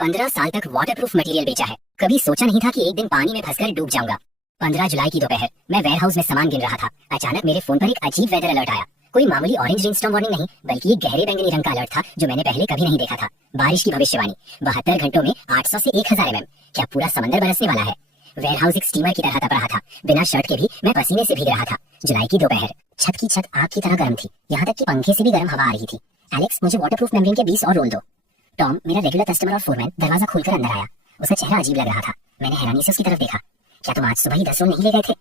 15 साल तक waterproof material बेचा है। कभी सोचा नहीं था कि एक दिन पानी में फंसकर डूब जाऊंगा। 15 जुलाई की दोपहर मैं वेयरहाउस में सामान गिन रहा था। अचानक मेरे फोन पर एक अजीब वेदर अलर्ट आया। कोई मामूली ऑरेंज रेनस्टॉर्म वार्निंग नहीं, बल्कि एक गहरे बैंगनी रंग का अलर्ट था जो मैंने पहले कभी नहीं देखा था। बारिश की भविष्यवाणी। 72 घंटों में 800 से 1000 mm। क्या पूरा समंदर बरसने वाला है? वेयरहाउस एक स्टीमर की तरह तप रहा था। बिना शर्ट के भी मैं पसीने से भीग रहा था। जुलाई की दोपहर। छत की छत आग की तरह गर्म थी, यहाँ तक कि पंखे से भी गर्म हवा आ रही थी। एलेक्स, मुझे वाटरप्रूफ मेम्ब्रेन के 20 और रोल दो। टॉम, मेरा रेगुलर कस्टमर और फोरमैन, दरवाजा खोलकर अंदर आया। उसका चेहरा अजीब लग रहा था। मैंने हैरानी से उसकी तरफ देखा। क्या तुम आज सुबह ही 10 रोल नहीं ले गए थे?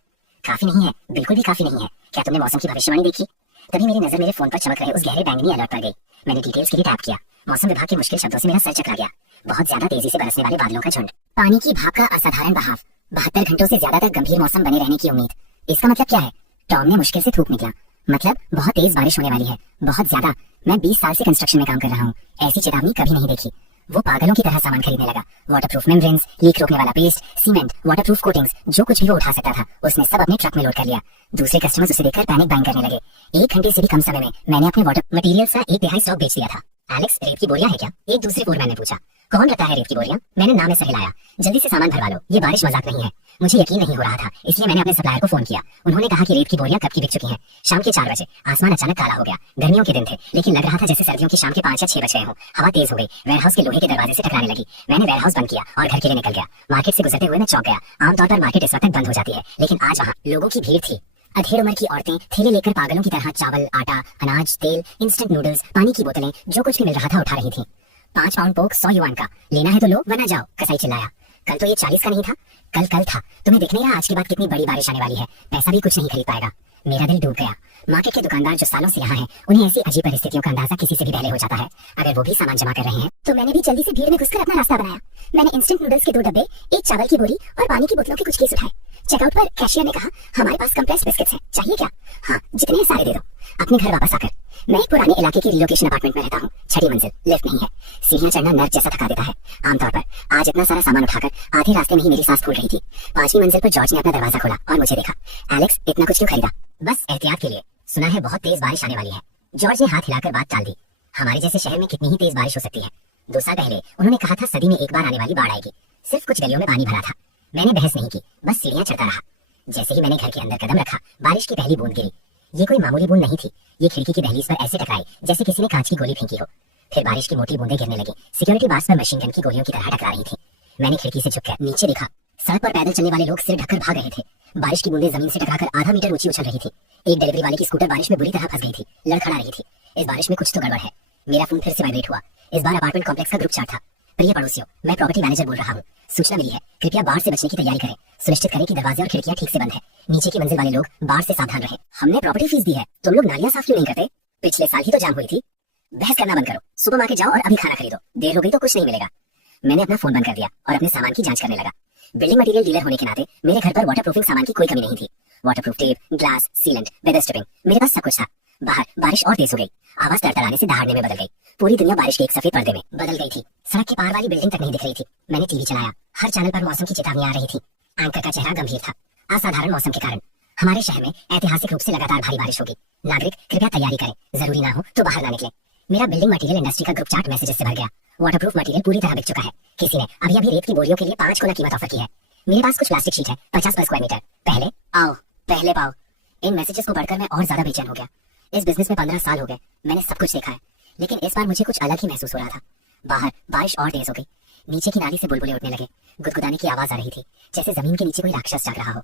काफी नहीं है, बिल्कुल भी काफी नहीं है। क्या तुमने मौसम की भविष्यवाणी देखी? तभी मेरी नजर मेरे फोन पर चमक रहे उस गहरे बैंगनी अलर्ट पर गई। मैंने डिटेल्स के लिए टैप किया। मौसम विभाग के मुश्किल शब्दों से मेरा सर चकरा गया। बहुत ज्यादा तेजी से बरसने वाले बादलों का झुंड, पानी की भाप का असाधारण बहाव, 72 घंटों से ज्यादा तक गंभीर मौसम बने रहने की उम्मीद। इसका मतलब क्या है? टॉम ने मुश्किल से थूक निकला। मतलब बहुत तेज बारिश होने वाली है, बहुत ज्यादा। मैं 20 साल से कंस्ट्रक्शन में काम कर रहा हूँ, ऐसी चेतावनी कभी नहीं देखी। वो पागलों की तरह सामान खरीदने लगा। वाटरप्रूफ मेम्ब्रेन्स, लीक रोकने वाला पेस्ट, सीमेंट, वाटरप्रूफ कोटिंग्स, जो कुछ भी वो उठा सकता था उसने सब अपने ट्रक में लोड कर लिया। दूसरे कस्टमर्स उसे देखकर पैनिक बाइंग करने लगे। 1 घंटे से भी कम समय में मैंने अपने वाटर मटेरियल्स का 1/3 स्टॉक बेच दिया था। एलेक्स, रेत की बोरियां है क्या? एक दूसरे फोरमैन ने पूछा। कौन रखता है रेत की बोरियां? मैंने नाम से हिलाया। जल्दी से सामान भरवा लो, ये बारिश मजाक नहीं है। मुझे यकीन नहीं हो रहा था, इसलिए मैंने अपने सप्लायर को फोन किया। उन्होंने कहा कि रेत की बोरियां कब की बिक चुकी हैं। शाम के 4 बजे। आसमान अचानक काला हो गया। गर्मियों के दिन थे, लेकिन लग रहा था जैसे सर्दियों की शाम के 5 या 6 बज गए हों। हवा तेज हो गई, वेयरहाउस के लोहे के दरवाजे से टकराने लगी। मैंने वेयरहाउस बंद किया और घर के लिए निकल गया। मार्केट से गुजरते हुए मैं चौंक गया। आमतौर पर मार्केट इस वक्त बंद हो जाती है, लेकिन आज वहाँ लोगों की भीड़ थी। अधेड़ उम्र की औरतें थैले लेकर पागलों की तरह चावल, आटा, अनाज, तेल, इंस्टेंट नूडल्स, पानी की बोतलें, जो कुछ भी मिल रहा था उठा रही थी। 5 पाउंड पोक 100 युआन का। लेना है तो लो, वरना जाओ, कसाई चिल्लाया। कल तो ये 40 का नहीं था। कल था। तुम्हें दिख नहीं रहा आज के बाद कितनी बड़ी बारिश आने वाली है? पैसा भी कुछ नहीं खरीद पाएगा। मेरा दिल डूब गया। मार्केट के दुकानदार जो सालों से यहाँ हैं, उन्हें ऐसी अजीब परिस्थितियों का अंदाजा किसी से भी पहले हो जाता है। अगर वो भी सामान जमा कर रहे हैं तो मैंने भी जल्दी से भीड़ में घुसकर अपना रास्ता बनाया। मैंने इंस्टेंट नूडल्स के 2 डब्बे, एक चावल की बोरी और पानी की बोतलों के कुछ केस उठाए। चेकआउट पर कैशियर ने कहा, हमारे पास कंप्रेस्ड बिस्किट्स हैं, चाहिए क्या? हाँ, जितने हैं सारे दे दो। अपने घर वापस आकर मैं एक पुराने इलाके की रिलोकेशन अपार्टमेंट में रहता हूँ। 6ठी मंजिल, लिफ्ट नहीं है। सीढ़ियां चढ़ना नर्क जैसा थका देता है। आमतौर पर आज इतना सारा सामान उठाकर आधे रास्ते में ही मेरी सांस फूल रही थी। 5वीं मंजिल पर जॉर्ज ने अपना दरवाजा खोला और मुझे देखा। एलेक्स, इतना कुछ क्यों खरीदा? बस एहतियात के लिए। सुना है बहुत तेज बारिश आने वाली है। जॉर्ज ने हाथ हिलाकर बात टाल दी। हमारे जैसे शहर में कितनी ही तेज बारिश हो सकती है। 2 साल पहले उन्होंने कहा था सदी में एक बार आने वाली बाढ़ आएगी। सिर्फ कुछ गलियों में पानी भरा था। मैंने बहस नहीं की, बस सीढ़ियां चढ़ता रहा। जैसे ही मैंने घर के अंदर कदम रखा, बारिश की पहली बूंद गिरी। ये कोई मामूली बूंद नहीं थी। ये खिड़की की दहलीज पर ऐसे टकराई जैसे किसी ने कांच की गोली फेंकी हो। फिर बारिश की मोटी बूंदें गिरने लगी। सिक्योरिटी बार्स पर मशीन गन की गोलियों की तरह टकरा रही थी। मैंने खिड़की से झुककर नीचे देखा। सड़क पर पैदल चलने वाले लोग सिर ढककर भाग रहे थे। बारिश की बूंदें जमीन से टकराकर आधा मीटर ऊंची उछल रही थी। एक डिलीवरी वाले की स्कूटर बारिश में बुरी तरह फंस गई थी, लड़खड़ा रही थी। इस बारिश में कुछ तो गड़बड़ है। मेरा फोन फिर से वाइब्रेट हुआ। इस बार अपार्टमेंट कॉम्प्लेक्स का ग्रुप चैट था। प्रिय पड़ोसियों, मैं प्रॉपर्टी मैनेजर बोल रहा हूँ। सूचना मिली है, कृपया बाढ़ से बचने की तैयारी करें। सुनिश्चित करें कि दरवाजे और खिड़कियां ठीक से बंद है। नीचे की मंजिल वाले लोग बाढ़ से सावधान रहें। हमने प्रॉपर्टी फीस दी है, तुम लोग नालियां साफ क्यों नहीं करते? पिछले साल ही तो जाम हुई थी। बहस करना बंद करो, सुपरमार्केट जाओ और अभी खाना खरीदो। देर हो गई तो कुछ नहीं मिलेगा। मैंने अपना फोन बंद कर दिया और अपने सामान की जांच करने लगा। बिल्डिंग मटेरियल डीलर होने के नाते मेरे घर पर वाटरप्रूफिंग सामान की कोई कमी नहीं थी। Waterproof tape, glass, sealant, weather stripping, मेरे पास सब कुछ था। बाहर बारिश और तेज हो गई। आवाज तड़तड़ाने से दहाड़ने में बदल गई। पूरी दुनिया बारिश के एक सफेद पर्दे में बदल गई थी। सड़क के पार वाली बिल्डिंग तक नहीं दिख रही थी। मैंने टीवी चलाया। हर चैनल पर मौसम की चेतावनी आ रही थी। एंकर का चेहरा गंभीर था। असाधारण मौसम के कारण हमारे शहर में ऐतिहासिक रूप से लगातार भारी बारिश होगी। नागरिक कृपया तैयारी करें, जरूरी ना हो तो बाहर ना निकले। मेरा बिल्डिंग मटेरियल इंडस्ट्री का ग्रुप चैट मैसेजेस से भर गया। वाटरप्रूफ मटेरियल पूरी तरह बिक चुका है। किसी ने अभी रेत की बोरियों के लिए 5 गुना कीमत ऑफर की है। मेरे पास कुछ प्लास्टिक शीट है, 50 पर स्क्वायर मीटर। पहले आओ, पहले पाओ। इन मैसेजेस को पढ़कर मैं और ज्यादा बेचैन हो गया। इस बिजनेस में 15 साल हो गए, मैंने सब कुछ देखा है, लेकिन इस बार मुझे कुछ अलग ही महसूस हो रहा था। बाहर बारिश और तेज हो गई। नीचे की नाली से बुलबुले उठने लगे। गुदगुदाने की आवाज आ रही थी, जैसे जमीन के नीचे कोई राक्षस जाग रहा हो।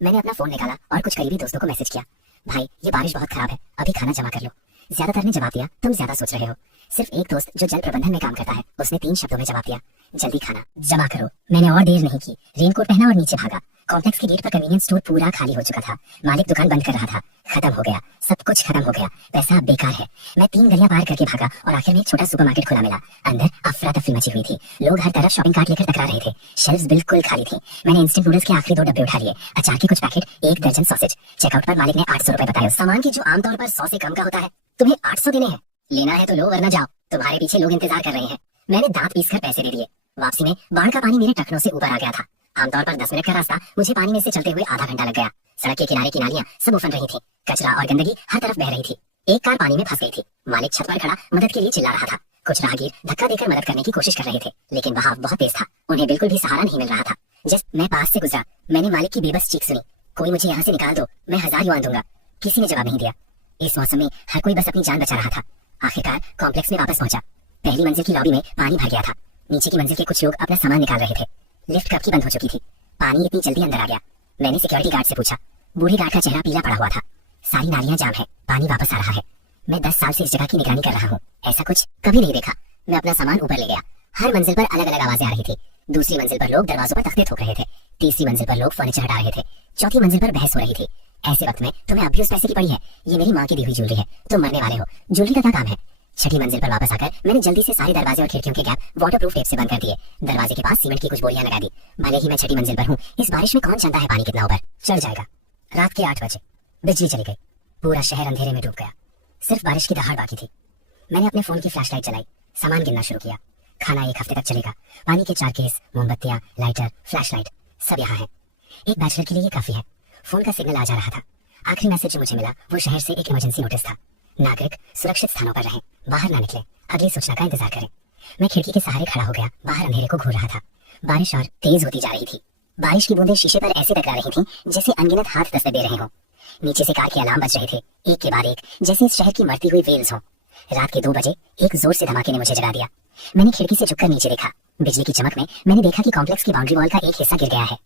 मैंने अपना फोन निकाला और कुछ करीबी दोस्तों को मैसेज किया। भाई, ये बारिश बहुत खराब है, अभी खाना जमा कर लो। ज्यादातर ने जवाब दिया, तुम ज्यादा सोच रहे हो। सिर्फ एक दोस्त जो जल प्रबंधन में काम करता है, उसने 3 शब्दों में जवाब दिया, जल्दी खाना जमा करो। मैंने और देर नहीं की, रेनकोट पहना और नीचे भागा। कॉम्प्लेक्स के गेट पर कन्वीनियंस स्टोर पूरा खाली हो चुका था। मालिक दुकान बंद कर रहा था। खत्म हो गया, सब कुछ खत्म हो गया। पैसा बेकार है। मैं 3 गलियां पार करके भागा और आखिर में एक छोटा सुपरमार्केट खुला मिला। अंदर अफरा तफरी मची हुई थी। लोग हर तरफ शॉपिंग कार्ट लेकर टकरा रहे थे। शेल्फ्स बिल्कुल खाली थी। मैंने इंस्टेंट नूडल्स के आखिरी 2 डब्बे उठा लिए, अचार के कुछ पैकेट, 1 दर्जन सॉसेज। चेकआउट पर मालिक ने 800 रुपए बताए। सामान की जो आमतौर पर 100 से कम का होता है, तुम्हें 800 देने हैं। लेना है तो लो, वरना जाओ, तुम्हारे पीछे लोग इंतजार कर रहे हैं। मैंने दांत पीसकर पैसे दे दिए। वापसी में बाढ़ का पानी मेरे टखनों से ऊपर आ गया था। आमतौर पर 10 मिनट का रास्ता मुझे पानी में से चलते हुए आधा घंटा लग गया। सड़क के किनारे की नालियां सब उफन रही थी। कचरा और गंदगी हर तरफ बह रही थी। एक कार पानी में फंस गई थी। मालिक छत पर खड़ा मदद के लिए चिल्ला रहा था। कुछ राहगीर धक्का देकर मदद करने की कोशिश कर रहे थे, लेकिन बहाव बहुत तेज था, उन्हें बिल्कुल भी सहारा नहीं मिल रहा था। जिस मैं पास से गुजरा, मैंने मालिक की बेबस चीख सुनी, कोई मुझे यहाँ से निकाल दो, मैं 1000 युआन दूंगा। किसी ने जवाब नहीं दिया। इस मौसम में हर कोई बस अपनी जान बचा रहा था। आखिरकार कॉम्प्लेक्स में वापस पहुंचा। पहली मंजिल की लॉबी में पानी भर गया था। नीचे की मंजिल के कुछ लोग अपना सामान निकाल रहे थे। लिफ्ट कब की बंद हो चुकी थी। पानी इतनी जल्दी अंदर आ गया। मैंने सिक्योरिटी गार्ड से पूछा। बूढ़े गार्ड का चेहरा पीला पड़ा हुआ था। सारी नालियां जाम है, पानी वापस आ रहा है। मैं 10 साल से इस जगह की निगरानी कर रहा हूँ, ऐसा कुछ कभी नहीं देखा। मैं अपना सामान ऊपर ले गया। हर मंजिल पर अलग अलग आवाजें आ रही थी। दूसरी मंजिल पर लोग दरवाजों पर तख्ते ठोक रहे थे। तीसरी मंजिल पर लोग फर्नीचर हटा रहे थे। चौथी मंजिल पर बहस हो रही थी। ऐसे वक्त में तुम्हें अब भी उस पैसे की पड़ी है। ये मेरी माँ की दी हुई ज्वेलरी है, तुम मरने वाले हो, ज्वेलरी का क्या काम है। छठी मंजिल पर वापस आकर मैंने जल्दी से सारे दरवाजे और खिड़कियों के गैप वाटरप्रूफ टेप से बंद कर दिए। दरवाजे के पास सीमेंट की कुछ बोरियां लगा दी। भले ही मैं छठी मंजिल पर हूँ, इस बारिश में कौन जानता है पानी कितना ऊपर चढ़ जाएगा। रात के 8 बजे बिजली चली गई। पूरा शहर अंधेरे में डूब गया। सिर्फ बारिश की दहाड़ बाकी थी। मैंने अपने फोन की फ्लैशलाइट चलाई, सामान गिनना शुरू किया। खाना 1 हफ्ते तक चलेगा। पानी के 4 केस, मोमबत्तियां, लाइटर, फ्लैशलाइट सब यहाँ है। एक बैचलर के लिए ये काफी है। फोन का सिग्नल आ जा रहा था। आखिरी मैसेज जो मुझे मिला वो शहर से एक इमरजेंसी नोटिस था। नागरिक सुरक्षित स्थानों पर रहें, बाहर ना निकलें, अगली सूचना का इंतजार करें। मैं खिड़की के सहारे खड़ा हो गया। बाहर अंधेरे को घूर रहा था। बारिश और तेज होती जा रही थी। बारिश की बूंदें शीशे पर ऐसे टकरा रही थीं जैसे अनगिनत हाथ दस्तक दे रहे हों। नीचे से कार के अलार्म बज रहे थे, एक के बाद एक, जैसे इस शहर की मरती हुई वेल्स हो। रात के 2 बजे एक जोर से धमाके ने मुझे जगा दिया। मैंने खिड़की से झुककर नीचे देखा। बिजली की चमक में मैंने देखा कि कॉम्प्लेक्स की बाउंड्री वॉल का एक हिस्सा गिर गया है।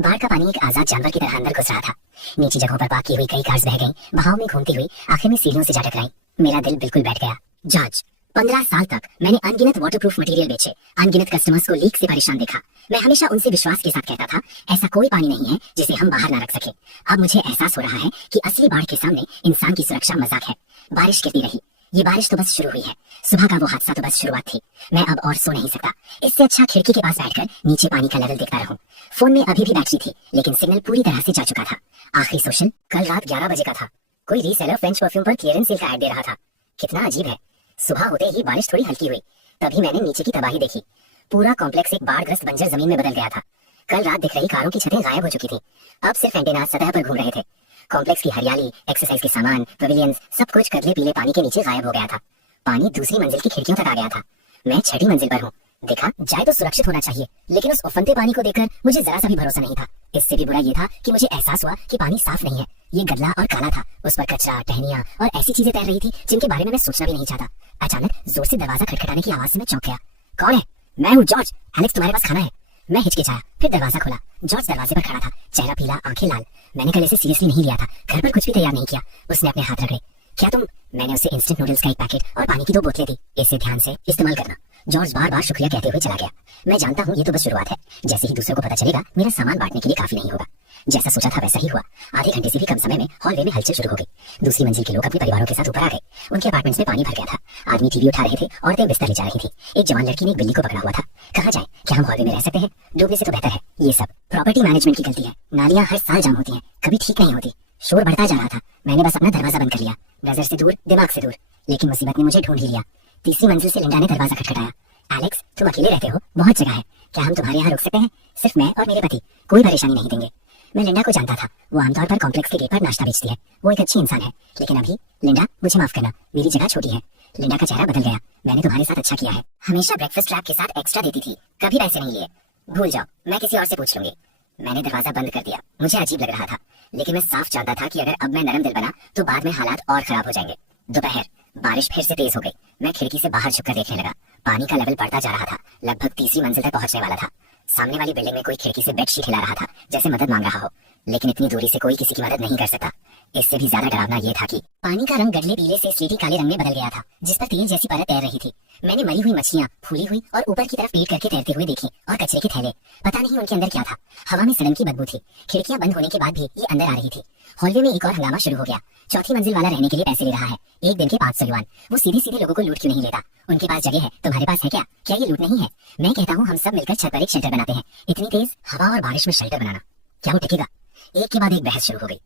बाढ़ का पानी एक आजाद जानवर की तरह अंदर घुस रहा था। नीची जगहों पर पार्क की हुई कई कार्स बह गईं, बहाव में घूमती हुई आखिर में सीढ़ियों से जा टकराईं। मेरा दिल बिल्कुल बैठ गया। जांच 15 साल तक मैंने अनगिनत वाटरप्रूफ मटेरियल बेचे, अनगिनत कस्टमर्स को लीक से परेशान देखा। मैं हमेशा उनसे विश्वास के साथ कहता था, ऐसा कोई पानी नहीं है जिसे हम बाहर ना रख सके। अब मुझे एहसास हो रहा है कि असली बाढ़ के सामने इंसान की सुरक्षा मजाक है। बारिश गिरती रही। ये बारिश तो बस शुरू हुई है। सुबह का वो हादसा तो बस शुरुआत थी। मैं अब और सो नहीं सकता। इससे अच्छा खिड़की के पास बैठकर नीचे पानी का लेवल देखता रहूं। फोन में अभी भी बैटरी थी, लेकिन सिग्नल पूरी तरह से जा चुका था। आखिरी सोशल कल रात 11 बजे का था। कोई रीसेलर फ्रेंच परफ्यूम पर क्लियरेंस सेल का ऐड दे रहा था। कितना अजीब है। सुबह होते ही बारिश थोड़ी हल्की हुई, तभी मैंने नीचे की तबाही देखी। पूरा कॉम्प्लेक्स एक बाढ़ग्रस्त बंजर जमीन में बदल गया था। कल रात दिख रही कारों की छतें गायब हो चुकी थी। अब सिर्फ एंटेना सतह पर घूम रहे थे। कॉम्प्लेक्स की हरियाली, एक्सरसाइज के सामान, पवेलियंस, सब कुछ कदले पीले पानी के नीचे गायब हो गया था। पानी दूसरी मंजिल की खिड़कियों तक आ गया था। मैं छठी मंजिल पर हूँ। देखा जाए तो सुरक्षित होना चाहिए, लेकिन उस उफनते पानी को देखकर मुझे जरा सा भी भरोसा नहीं था। इससे भी बुरा ये था कि मुझे एहसास हुआ कि पानी साफ नहीं है। ये गदला और काला था। उस पर कचरा, टहनियां और ऐसी चीजें तैर रही थी जिनके बारे में मैं सोचना भी नहीं चाहता। अचानक जोर से दरवाजा खटखटाने की आवाज से मैं चौंक गया। कौन है? मैं हूँ जॉर्ज। एलेक्स तुम्हारे पास खाना है। मैं हिचकिचाया, फिर दरवाजा खोला। जॉर्ज दरवाजे पर खड़ा था, चेहरा पीला, आंखें लाल। मैंने कल इसे सीरियसली नहीं लिया था। घर पर कुछ भी तैयार नहीं किया। उसने अपने हाथ रगड़े। क्या तुम? मैंने उसे इंस्टेंट नूडल्स का एक पैकेट और पानी की 2 बोतलें दी। इसे ध्यान से इस्तेमाल करना। जॉर्ज बार बार शुक्रिया कहते हुए चला गया। मैं जानता हूँ ये तो बस शुरुआत है। जैसे ही दूसरों को पता चलेगा मेरा सामान बांटने के लिए काफी नहीं होगा। जैसा सोचा था वैसा ही हुआ। आधे घंटे से भी कम समय में हॉलवे में हलचल शुरू हो गई। दूसरी मंजिल के लोग अपने परिवारों के साथ ऊपर आ गए। उनके अपार्टमेंट्स में पानी भर गया था। आदमी टीवी उठा रहे थे, औरतें बिस्तर ले जा रही थी। एक जवान लड़की ने एक बिल्ली को पकड़ा हुआ था। कहाँ जाए? क्या हम हॉलवे में रह सकते हैं? डूबने से तो बेहतर है। ये सब प्रॉपर्टी मैनेजमेंट की गलती है। नालियां हर साल जाम होती हैं, कभी ठीक नहीं होती। शोर बढ़ता जा रहा था। मैंने बस अपना दरवाजा बंद कर लिया, नजर से दूर, दिमाग से दूर। लेकिन मुसीबत ने मुझे ढूंढ ही लिया। तीसरी मंजिल से लिंडा ने दरवाजा खटखटाया। एलेक्स, तुम अकेले रहते हो? बहुत जगह है। क्या हम तुम्हारे यहाँ रुक सकते हैं? सिर्फ मैं और मेरे पति, कोई परेशानी नहीं देंगे। मैं लिंडा को जानता था। वो आमतौर पर कॉम्प्लेक्स के गेट पर नाश्ता बेचती है। वो एक अच्छी इंसान है। लेकिन अभी लिंडा, मुझे माफ करना, मेरी जगह छोटी है। लिंडा का चेहरा बदल गया। मैंने तुम्हारे साथ अच्छा किया है। हमेशा ब्रेकफास्ट रैप के साथ एक्स्ट्रा देती थी, कभी पैसे नहीं लिए। भूल जाओ, मैं किसी और से पूछ लूंगी। मैंने दरवाजा बंद कर दिया। मुझे अजीब लग रहा था, लेकिन मैं साफ जानता था कि अगर अब मैं नरम दिल बना तो बाद में हालात और खराब हो जाएंगे। दोपहर, बारिश फिर से तेज हो गई। मैं खिड़की से बाहर झुककर देखने लगा। पानी का लेवल बढ़ता जा रहा था। लगभग तीसरी मंजिल तक पहुंचने वाला था। सामने वाली बिल्डिंग में कोई खिड़की से बेडशीट हिला रहा था, जैसे मदद मांग रहा हो। लेकिन इतनी दूरी से कोई किसी की मदद नहीं कर सकता। इससे भी ज्यादा डरावना ये था कि पानी का रंग गडले पीले से स्लेटी काले रंग में बदल गया था, जिस पर तेल जैसी परत तैर रही थी। मैंने मरी हुई मछलियां फूली हुई और ऊपर की तरफ पेट करके तैरते हुए देखी, और कचरे के थैले। पता नहीं उनके अंदर क्या था। हवा में सड़न की बदबू थी। खिड़कियां बंद होने के बाद भी ये अंदर आ रही थी। हॉलवे में एक और हंगामा शुरू हो गया। चौथी मंजिल वाला रहने के लिए पैसे ले रहा है, एक दिन के 500 युआन। वो सीधे सीधे लोगों को लूट क्यों नहीं लेता? उनके पास जगह है, तुम्हारे पास है क्या? क्या ये लूट नहीं है? मैं कहता हूँ हम सब मिलकर छत पर एक शेल्टर बनाते हैं। इतनी तेज हवा और बारिश में शेल्टर बनाना, क्या वो टिकेगा? एक के बाद एक बहस शुरू हो गई।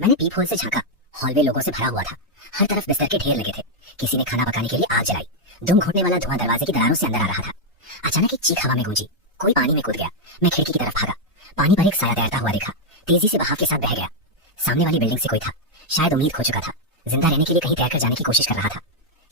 मैंने पीप होल से झांका। हॉलवे लोगों से भरा हुआ था। हर तरफ बिस्तर के ढेर लगे थे। किसी ने खाना पकाने के लिए आग जलाई। दुम घुटने वाला धुआं दरवाजे की दरारों से अंदर आ रहा था। अचानक एक चीख हवा में गूंजी। कोई पानी में कूद गया। मैं खिड़की की तरफ भागा। पानी पर एक साया तैरता हुआ देखा। तेजी से बहाव के साथ बह गया। सामने वाली बिल्डिंग से कोई था। शायद उम्मीद खो चुका था। जिंदा रहने के लिए कहीं तैरकर जाने की कोशिश कर रहा था।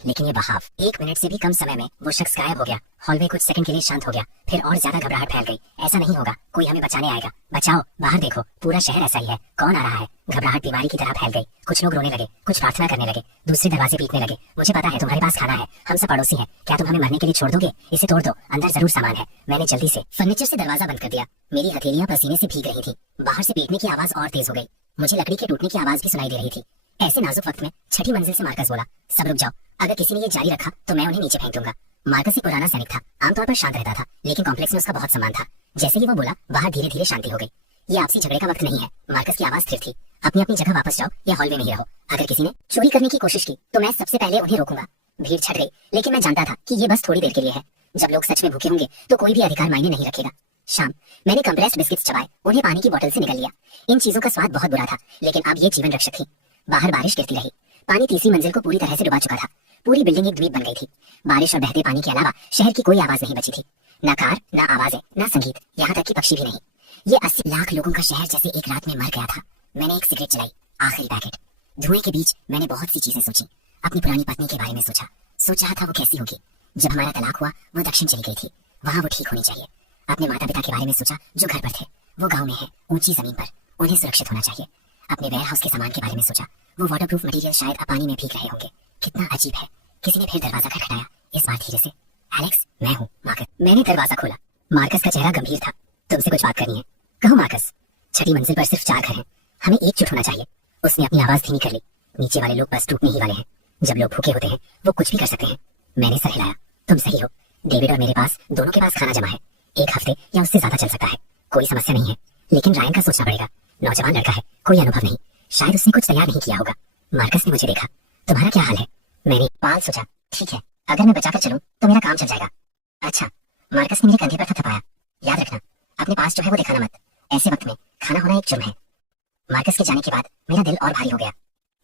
लेकिन ये बहाव 1 मिनट से भी कम समय में वो शख्स गायब हो गया। हॉलवे कुछ सेकंड के लिए शांत हो गया, फिर और ज्यादा घबराहट फैल गई। ऐसा नहीं होगा, कोई हमें बचाने आएगा, बचाओ, बाहर देखो, पूरा शहर ऐसा ही है, कौन आ रहा है। घबराहट बीमारी की तरह फैल गई। कुछ लोग रोने लगे, कुछ प्रार्थना करने लगे, दूसरे दरवाजे पीटने लगे। मुझे पता है तुम्हारे पास खाना है, हम सब पड़ोसी हैं, क्या तुम हमें मरने के लिए छोड़ दोगे? इसे तोड़ दो, अंदर जरूर सामान है। मैंने जल्दी से फर्नीचर से दरवाजा बंद कर दिया। मेरी हथेलियां पसीने से भीग रही थी। बाहर से पीटने की आवाज और तेज हो गई। मुझे लकड़ी के टूटने की आवाज भी सुनाई दे रही थी। ऐसे नाजुक वक्त में छठी मंजिल से मार्कस बोला, सब रुक जाओ, अगर किसी ने ये जारी रखा तो मैं उन्हें नीचे फेंक दूंगा। मार्कस एक पुराना सैनिक था, आमतौर पर शांत रहता था, लेकिन कॉम्प्लेक्स में उसका बहुत सम्मान था। जैसे ही वो बोला, बाहर धीरे धीरे शांति हो गई। ये आपसी झगड़े का वक्त नहीं है। मार्कस की आवाज स्थिर थी। अपनी अपनी जगह वापस जाओ या हॉलवे में ही रहो। अगर किसी ने चोरी करने की कोशिश की तो मैं सबसे पहले उन्हें रोकूंगा। भीड़ छट गई, लेकिन मैं जानता था कि ये बस थोड़ी देर के लिए है। जब लोग सच में भूखे होंगे तो कोई भी अधिकार मायने नहीं रखेगा। शाम, मैंने कंप्रेस्ड बिस्किट्स चबाए, उन्हें पानी की बोतल से निकल लिया। इन चीजों का स्वाद बहुत बुरा था, लेकिन अब ये जीवन रक्षक थी। बाहर बारिश गिरती रही। पानी तीसरी मंजिल को पूरी तरह से डुबा चुका था। पूरी बिल्डिंग एक द्वीप बन गई थी। बारिश और बहते पानी के अलावा शहर की कोई आवाज नहीं बची थी। न कार, न आवाजें, न संगीत, यहाँ तक कि पक्षी भी नहीं। ये 80 लाख लोगों का शहर जैसे एक रात में मर गया था। मैंने एक सिगरेट चलाई, आखिरी पैकेट। धुएं के बीच मैंने बहुत सी चीजें सोची। अपनी पुरानी पत्नी के बारे में सोच रहा था वो कैसी होगी। जब हमारा तलाक हुआ वो दक्षिण चली गई थी, वहाँ वो ठीक होनी चाहिए। अपने माता पिता के बारे में सोचा जो घर पर थे, वो गाँव में है, ऊंची जमीन पर, उन्हें सुरक्षित होना चाहिए। अपने वेयर हाउस के सामान के बारे में सोचा, वो वाटरप्रूफ मटेरियल शायद पानी में भीग रहे होंगे। कितना अजीब है। किसी ने फिर दरवाजा खटखटाया, इस बार धीरे से। एलेक्स, मैं हूँ, मार्कस। मैंने दरवाजा खोला। मार्कस का चेहरा गंभीर था। तुमसे कुछ बात करनी है। कहो मार्कस। छठी मंजिल पर सिर्फ 4 घर हैं, हमें एकजुट होना चाहिए। उसने अपनी आवाज धीमी कर ली। नीचे वाले लोग बस टूटने ही वाले हैं। जब लोग भूखे होते हैं वो कुछ भी कर सकते हैं। मैंने सर हिलाया। तुम सही हो। डेविड और मेरे पास दोनों के पास खाना जमा है। 1 हफ्ते या उससे ज्यादा चल सकता है, कोई समस्या नहीं है। लेकिन रायन का सोचना पड़ेगा। नौजवान लड़का है, कोई अनुभव नहीं, शायद उसने कुछ तैयार नहीं किया होगा। मार्कस ने मुझे देखा। तुम्हारा क्या हाल है? मैंने पाल सोचा, ठीक है, अगर मैं बचाकर चलूं तो मेरा काम चल जाएगा। अच्छा। मार्कस ने मेरे कंधे पर थपथपाया। याद रखना, अपने पास जो है वो दिखाना मत। ऐसे वक्त में खाना होना एक जुर्म है। मार्कस के जाने के बाद मेरा दिल और भारी हो गया।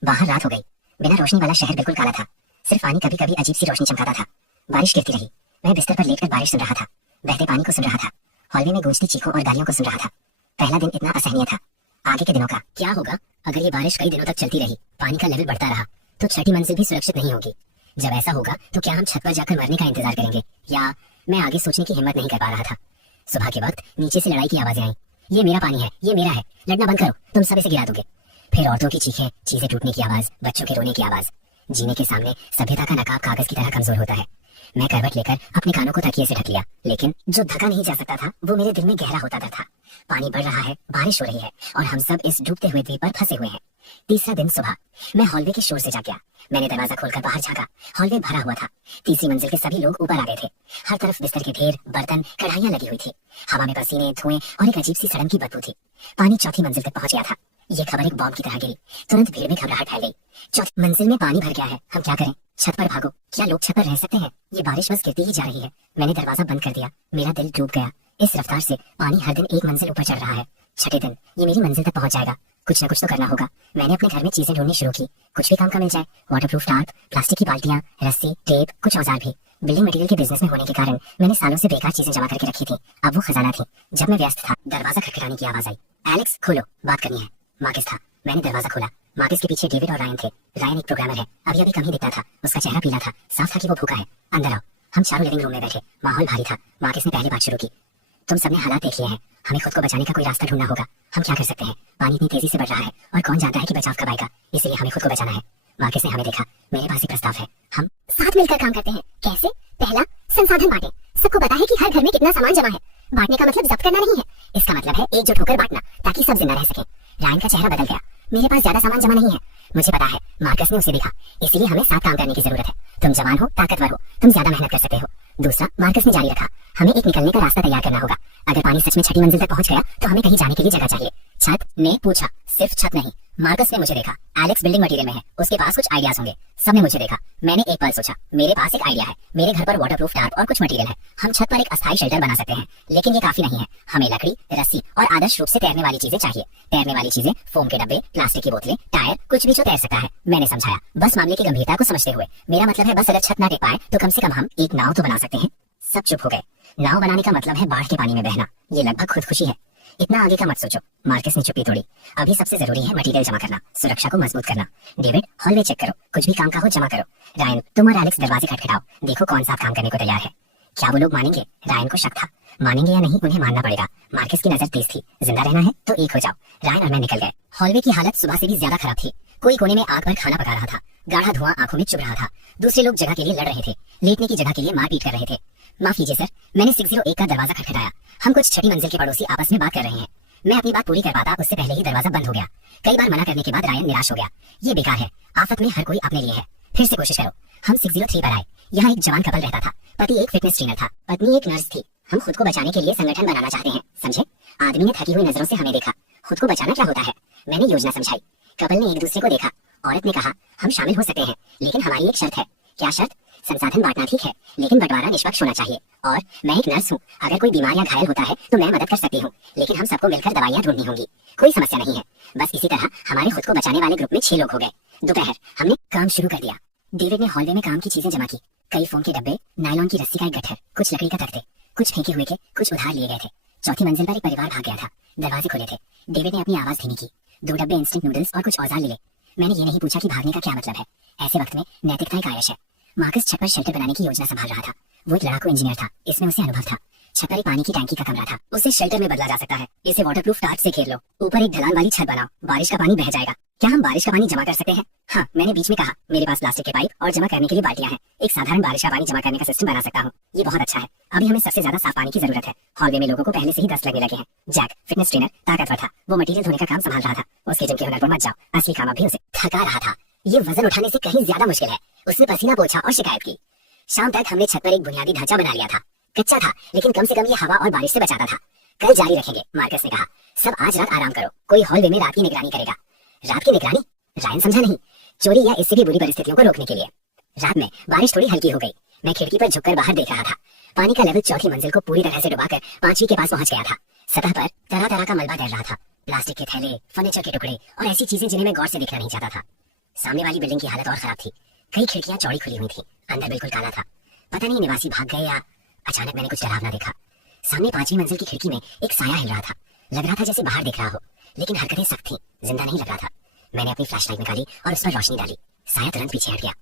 बाहर रात हो गई। बिना रोशनी वाला शहर बिल्कुल काला था। सिर्फ पानी कभी कभी अजीब सी रोशनी चमकाता था। बारिश गिरती रही। मैं बिस्तर पर लेटकर बारिश सुन रहा था, बहते पानी को सुन रहा था, हॉलवे में गूंजती चीखों और गालियों को सुन रहा था। पहला दिन इतना असहनीय था। आगे के दिनों का क्या होगा? अगर ये बारिश कई दिनों तक चलती रही, पानी का लेवल बढ़ता रहा, तो छठी मंजिल भी सुरक्षित नहीं होगी। जब ऐसा होगा तो क्या हम छत पर जाकर मरने का इंतजार करेंगे, या? मैं आगे सोचने की हिम्मत नहीं कर पा रहा था। सुबह के वक्त नीचे से लड़ाई की आवाजें आई। ये मेरा पानी है, ये मेरा है, लड़ना बंद करो, तुम सब इसे गिरा दोगे। फिर औरतों की चीखें, चीजें टूटने की आवाज, बच्चों के रोने की आवाज। जीने के सामने सभ्यता का नकाब कागज की तरह कमजोर होता है। मैं करवट लेकर अपने कानों को तकिए से ढक लिया, लेकिन जो ढका नहीं जा सकता था वो मेरे दिल में गहरा होता था। पानी बढ़ रहा है, बारिश हो रही है, और हम सब इस डूबते हुए द्वीप पर फंसे हुए हैं। तीसरा दिन सुबह, मैं हॉलवे के शोर से जाग गया। मैंने दरवाजा खोलकर बाहर झांका। हॉलवे भरा हुआ था। तीसरी मंजिल के सभी लोग ऊपर आ गए थे। हर तरफ बिस्तर के ढेर, बर्तन, कढ़ाइयां लगी हुई थी। हवा में पसीने, धुएं और एक अजीब सी सड़न की बदबू थी। पानी चौथी मंजिल तक पहुंच गया था। ये खबर एक बॉम्ब की तरह गिरी। तुरंत भीड़ में घबराहट फैल गई। चौथी मंजिल में पानी भर गया है, हम क्या करें? छत पर भागो। क्या लोग छत पर रह सकते हैं? ये बारिश बस गिरती ही जा रही है। मैंने दरवाजा बंद कर दिया। मेरा दिल डूब गया। इस रफ्तार से पानी हर दिन 1 मंजिल ऊपर चढ़ रहा है। छठे दिन ये मेरी मंजिल तक पहुंच जाएगा। कुछ न कुछ तो करना होगा। मैंने अपने घर में चीजें ढूंढनी शुरू की, कुछ भी काम का मिल जाए। वाटरप्रूफ टार्प, प्लास्टिक की बाल्टियां, रस्सी, टेप, कुछ औजार भी। बिल्डिंग मटेरियल के बिजनेस में होने के कारण मैंने सालों से बेकार चीजें जमा करके रखी थी। अब वो खजाना थी। जब मैं व्यस्त था, दरवाजा खटखटाने की आवाज आई। एलेक्स, खोलो, बात करनी है। मार्कस था। मैंने दरवाजा खोला। मार्कस के पीछे डेविड और रायन थे। रायन एक प्रोग्रामर है, अभी अभी कम ही दिखता था। उसका चेहरा पीला था, साफ था कि वो भूखा है। अंदर आओ। हम चारों लिविंग रूम में बैठे। माहौल भारी था। मार्कस ने पहले बात शुरू की। तुम सबने हालात देख लिए हैं, हमें खुद को बचाने का कोई रास्ता ढूंढना होगा। हम क्या कर सकते हैं? पानी इतनी तेजी से बढ़ रहा है और कौन जानता है कि बचाव कब आएगा, इसलिए हमें खुद को बचाना है। मार्कस ने हमें देखा। मेरे पास एक प्रस्ताव है। हम साथ मिलकर काम करते हैं। कैसे? पहला, संसाधन बांटे। सबको पता है कि हर घर में कितना सामान जमा है। बांटने का मतलब जब्त करना नहीं है, इसका मतलब है एकजुट होकर बांटना, ताकि सब जिंदा रह सके। रायन का चेहरा बदल गया। मेरे पास ज्यादा सामान जमा नहीं है, मुझे पता है। मार्कस ने उसे देखा। इसीलिए हमें साथ काम करने की जरूरत है। तुम जवान हो, ताकतवर हो, तुम ज्यादा मेहनत कर सकते हो। दूसरा, मार्कस ने जारी रखा, हमें एक निकलने का रास्ता तैयार करना होगा। अगर पानी सच में छठी मंजिल तक पहुंच गया तो हमें कहीं जाने के लिए जगह चाहिए। छत? ने पूछा। सिर्फ छत नहीं। मार्कस ने मुझे देखा। एलेक्स बिल्डिंग मटेरियल में है, उसके पास कुछ आइडियाज होंगे। सबने मुझे देखा। मैंने एक पल सोचा। मेरे पास एक आइडिया है। मेरे घर पर वाटरप्रूफ टार्प और कुछ मटेरियल है। हम छत पर एक अस्थायी शेल्टर बना सकते हैं, लेकिन ये काफी नहीं है। हमें लकड़ी, रस्सी और आदर्श रूप से तैरने वाली चीजें चाहिए। तैरने वाली चीजें, फोम के डब्बे, प्लास्टिक की बोतलें, टायर, कुछ भी जो तैर सकता है। मैंने समझाया, बस मामले की गंभीरता को समझते हुए। मेरा मतलब है बस अगर छत ना टिक पाए तो कम से कम हम एक नाव तो बना सकते हैं। सब चुप हो गए। नाव बनाने का मतलब है बाढ़ के पानी में बहना। ये लगभग खुदकुशी है। इतना आगे का मत सोचो। मार्कस ने चुप्पी तोड़ी। अभी सबसे जरूरी है मटेरियल जमा करना, सुरक्षा को मजबूत करना। डेविड, हॉलवे चेक करो, कुछ भी काम का हो जमा करो। रायन, तुम और एलेक्स दरवाजे खटखटाओ, देखो कौन सा काम करने को तैयार है। क्या वो लोग मानेंगे? रायन को शक था। मानेंगे या नहीं उन्हें मानना पड़ेगा। मार्कस की नजर तेज थी। जिंदा रहना है तो एक हो जाओ। रायन और मैं निकल गए। हॉलवे की हालत सुबह से भी ज्यादा खराब थी। कोई कोने में आग पर खाना पका रहा था। गाढ़ा धुआं आंखों में चुभ रहा था। दूसरे लोग जगह के लिए लड़ रहे थे, लेटने की जगह के लिए मारपीट कर रहे थे। माफ कीजिए सर, मैंने 601 का दरवाजा खटखटाया। हम कुछ छठी मंजिल के पड़ोसी आपस में बात कर रहे हैं। मैं अपनी बात पूरी कर पाता उससे पहले ही दरवाजा बंद हो गया। कई बार मना करने के बाद रायन निराश हो गया। ये बेकार है, आफत में हर कोई अपने लिए है। फिर से कोशिश करो। हम 603 पर आए। यहाँ एक जवान कपल रहता था। पति एक फिटनेस ट्रेनर था, पत्नी एक नर्स थी। हम खुद को बचाने के लिए संगठन बनाना चाहते हैं, समझे? आदमी ने थकी हुई नजरों से हमें देखा। खुद को बचाना क्या होता है? मैंने योजना समझाई। कपल ने एक दूसरे को देखा। औरत ने कहा, हम शामिल हो सकते हैं, लेकिन हमारी एक शर्त है। क्या शर्त? संसाधन बांटना ठीक है, लेकिन बंटवारा निष्पक्ष होना चाहिए। और मैं एक नर्स हूँ, अगर कोई बीमार या घायल होता है तो मैं मदद कर सकती हूँ, लेकिन हम सबको मिलकर दवाइयाँ ढूंढनी होंगी। कोई समस्या नहीं है। बस इसी तरह हमारे खुद को बचाने वाले ग्रुप में 6 लोग हो गए। दोपहर हमने काम शुरू कर दिया। डेविड ने हॉलवे में काम की चीजें जमा की। कई फोम के डब्बे, नायलॉन की रस्सी का एक गट्ठर, कुछ लकड़ी का तख्ते, कुछ फेंके हुए के, कुछ उधार लिए गए थे। चौथी मंजिल पर एक परिवार भाग गया था। दरवाजे खुले थे। डेविड ने अपनी आवाज धीमी की। 2 डब्बे इंस्टेंट नूडल्स और कुछ औजार ले ले। मैंने ये नहीं पूछा कि भागने का क्या मतलब है। ऐसे वक्त में नैतिकता एक आयश है। मार्कस छत पर शेल्टर बनाने की योजना संभाल रहा था। वो एक लड़ाकू इंजीनियर था, इसमें उसे अनुभव था। छत पर एक पानी की टैंकी का कमरा था, उसे शेल्टर में बदला जा सकता है। इसे वाटरप्रूफ टार्च से घेर लो। ऊपर एक ढलान वाली छत बनाओ, बारिश का पानी बह जाएगा। क्या हम बारिश का पानी जमा कर सकते हैं? हाँ, मैंने बीच में कहा, मेरे पास प्लास्टिक के पाइप और जमा करने के लिए बाल्टियां हैं। एक साधारण बारिश का पानी जमा करने का सिस्टम बना सकता हूँ। ये बहुत अच्छा है। अभी हमें सबसे ज्यादा साफ पानी की जरूरत है। हॉलवे में लोगों को पहले से ही दस्त लगने लगे हैं। जैक, फिटनेस ट्रेनर, ताकतवर था। वो मटेरियल धोने का काम संभाल रहा था। उसके जिम के हुनर पर मत जाओ, असली काम अभी उसे थका रहा था। ये वजन उठाने से कहीं ज्यादा मुश्किल है। उसने पसीना पोंछा और शिकायत की। शाम तक हमने छत पर एक बुनियादी ढांचा बना लिया था। कच्चा था, लेकिन कम से कम ये हवा और बारिश से बचाता था। कल जारी रखेंगे, मार्कस ने कहा। सब आज रात आराम करो, कोई हॉलवे में रात की निगरानी करेगा। रात की निगरानी? रायन समझा नहीं। चोरी या इससे भी बुरी परिस्थितियों को रोकने के लिए। रात में बारिश थोड़ी हल्की हो गई। मैं खिड़की पर झुककर बाहर देख रहा था। पानी का लेवल चौथी मंजिल को पूरी तरह से डुबाकर 5वीं के पास पहुंच गया था। सतह पर तरह तरह का मलबा तैर रहा था। प्लास्टिक के थैले, फर्नीचर के टुकड़े और ऐसी चीजें जिन्हें मैं गौर से देखना नहीं चाहता था। सामने वाली बिल्डिंग की हालत और खराब थी। कई खिड़कियां चौड़ी खुली हुई थी। अंदर बिल्कुल काला था। पता नहीं निवासी भाग गए या अचानक मैंने कुछ डरावना देखा। सामने 5वीं मंजिल की खिड़की में एक साया हिल रहा था। लग रहा था जैसे बाहर देख रहा हो, लेकिन हरकतें सख्त थी, जिंदा नहीं लग रहा था। मैंने अपनी फ्लैशलाइट निकाली और उस पर रोशनी डाली। साया तुरंत पीछे हट गया।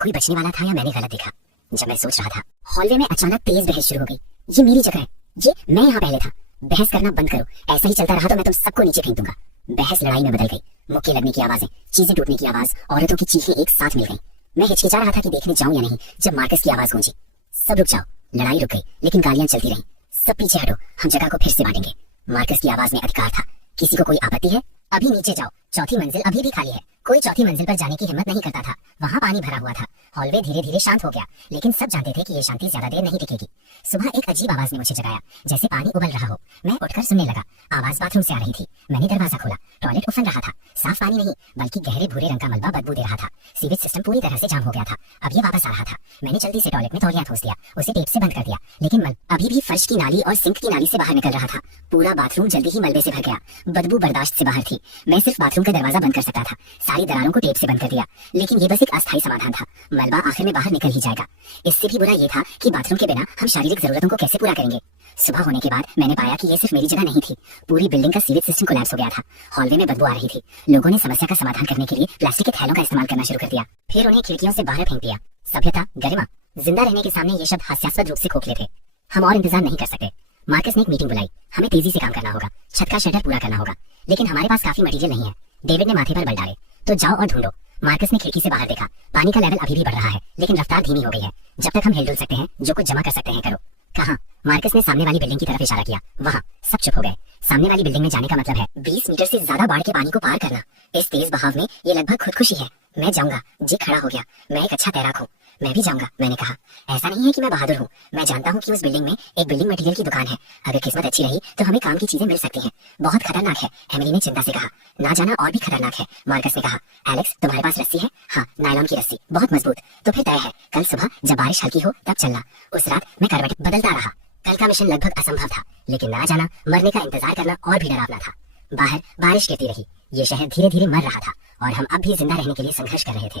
कोई बचने वाला था या मैंने गलत देखा? जब मैं सोच रहा था, हॉलवे में अचानक तेज बहस शुरू हो गई। ये मेरी जगह है, ये मैं यहाँ पहले था। बहस करना बंद करो, ऐसा ही चलता रहा तो मैं तुम सबको नीचे फेंक दूंगा। बहस लड़ाई में बदल गई। मुक्के लगने की आवाजें, चीजें टूटने की आवाज, औरतों की चीखें एक साथ मिल गई। मैं हिचकिचा रहा था कि देखने जाऊं या नहीं, जब मार्कस की आवाज गूंजी, सब रुक जाओ। लड़ाई रुक गई, लेकिन गालियां चलती रहीं। सब पीछे हटो, हम जगह को फिर से बांटेंगे। मार्कस की आवाज में अधिकार था। किसी को कोई आपत्ति है? अभी नीचे जाओ, चौथी मंजिल अभी भी खाली है। कोई चौथी मंजिल पर जाने की हिम्मत नहीं करता था। वहाँ पानी भरा हुआ था। हॉलवे धीरे धीरे शांत हो गया, लेकिन सब जानते थे कि ये शांति ज्यादा देर नहीं टिकेगी। सुबह एक अजीब आवाज ने मुझे जगाया, जैसे पानी उबल रहा हो। मैं उठकर सुनने लगा। आवाज बाथरूम से आ रही थी। मैंने दरवाजा खोला। टॉयलेट उफन रहा था। साफ पानी नहीं, बल्कि गहरे भूरे रंग का मलबा बदबू दे रहा था। सीवेज सिस्टम पूरी तरह से जाम हो गया था। अब ये वापस आ रहा था। मैंने जल्दी से टॉयलेट में तौलिया ठोस दिया, उसे टेप से बंद कर दिया, लेकिन अभी भी फर्श की नाली और सिंक की नाली से बाहर निकल रहा था। पूरा बाथरूम जल्दी ही मलबे से भर गया। बदबू बर्दाश्त से बाहर थी। मैं सिर्फ बाथरूम का दरवाजा बंद कर सकता था। सारी दरारों को टेप से बंद कर दिया, लेकिन ये बस एक अस्थायी समाधान था। मलबा आखिर में बाहर निकल ही जाएगा। इससे भी बुरा ये था कि बाथरूम के बिना हम शारीरिक जरूरतों को कैसे पूरा करेंगे। सुबह होने के बाद मैंने पाया कि ये सिर्फ मेरी जगह नहीं थी। पूरी बिल्डिंग का सीवेज सिस्टम कोलैप्स हो गया था। हॉलवे में बदबू आ रही थी। लोगों ने समस्या का समाधान करने के लिए प्लास्टिक के थैलों का इस्तेमाल करना शुरू कर दिया, फिर उन्हें खिड़कियों से बाहर फेंक दिया। सभ्यता, गरिमा, जिंदा रहने के सामने ये शब्द हास्यास्पद रूप से खोखले थे। हम और इंतजार नहीं कर सकते। मार्कस ने एक मीटिंग बुलाई। हमें तेजी से काम करना होगा। छत का शटर पूरा करना होगा, लेकिन हमारे पास काफी मटेरियल नहीं है। डेविड ने माथे पर बल डाले। तो जाओ और ढूंढो। मार्कस ने खिड़की से बाहर देखा। पानी का लेवल अभी भी बढ़ रहा है, लेकिन रफ्तार धीमी हो गई है। जब तक हम हिलडुल सकते हैं, जो कुछ जमा कर सकते हैं करो। कहाँ? मार्कस ने सामने वाली बिल्डिंग की तरफ इशारा किया। वहाँ। सब चुप हो गए। सामने वाली बिल्डिंग में जाने का मतलब है 20 मीटर से ज्यादा बाढ़ के पानी को पार करना। इस तेज बहाव में ये लगभग खुदकुशी है। मैं जाऊंगा। जी खड़ा हो गया। मैं एक अच्छा तैराक हूँ। मैं भी जाऊंगा, मैंने कहा। ऐसा नहीं है कि मैं बहादुर हूँ। मैं जानता हूँ कि उस बिल्डिंग में एक बिल्डिंग मटेरियल की दुकान है। अगर किस्मत अच्छी रही तो हमें काम की चीजें मिल सकती हैं। बहुत खतरनाक है, एमिली ने चिंता से कहा। ना जाना और भी खतरनाक है, मार्कस ने कहा। एलेक्स, तुम्हारे पास रस्सी है? हाँ, नायलॉन की रस्सी, बहुत मजबूत। तो फिर तय है, कल सुबह जब बारिश हल्की हो तब चलना। उस रात मैं करवट बदलता रहा। कल का मिशन लगभग असंभव था, लेकिन ना जाना, मरने का इंतजार करना और भी डरावना था। बाहर बारिश गिरती रही। ये शहर धीरे धीरे मर रहा था और हम अब भी जिंदा रहने के लिए संघर्ष कर रहे थे।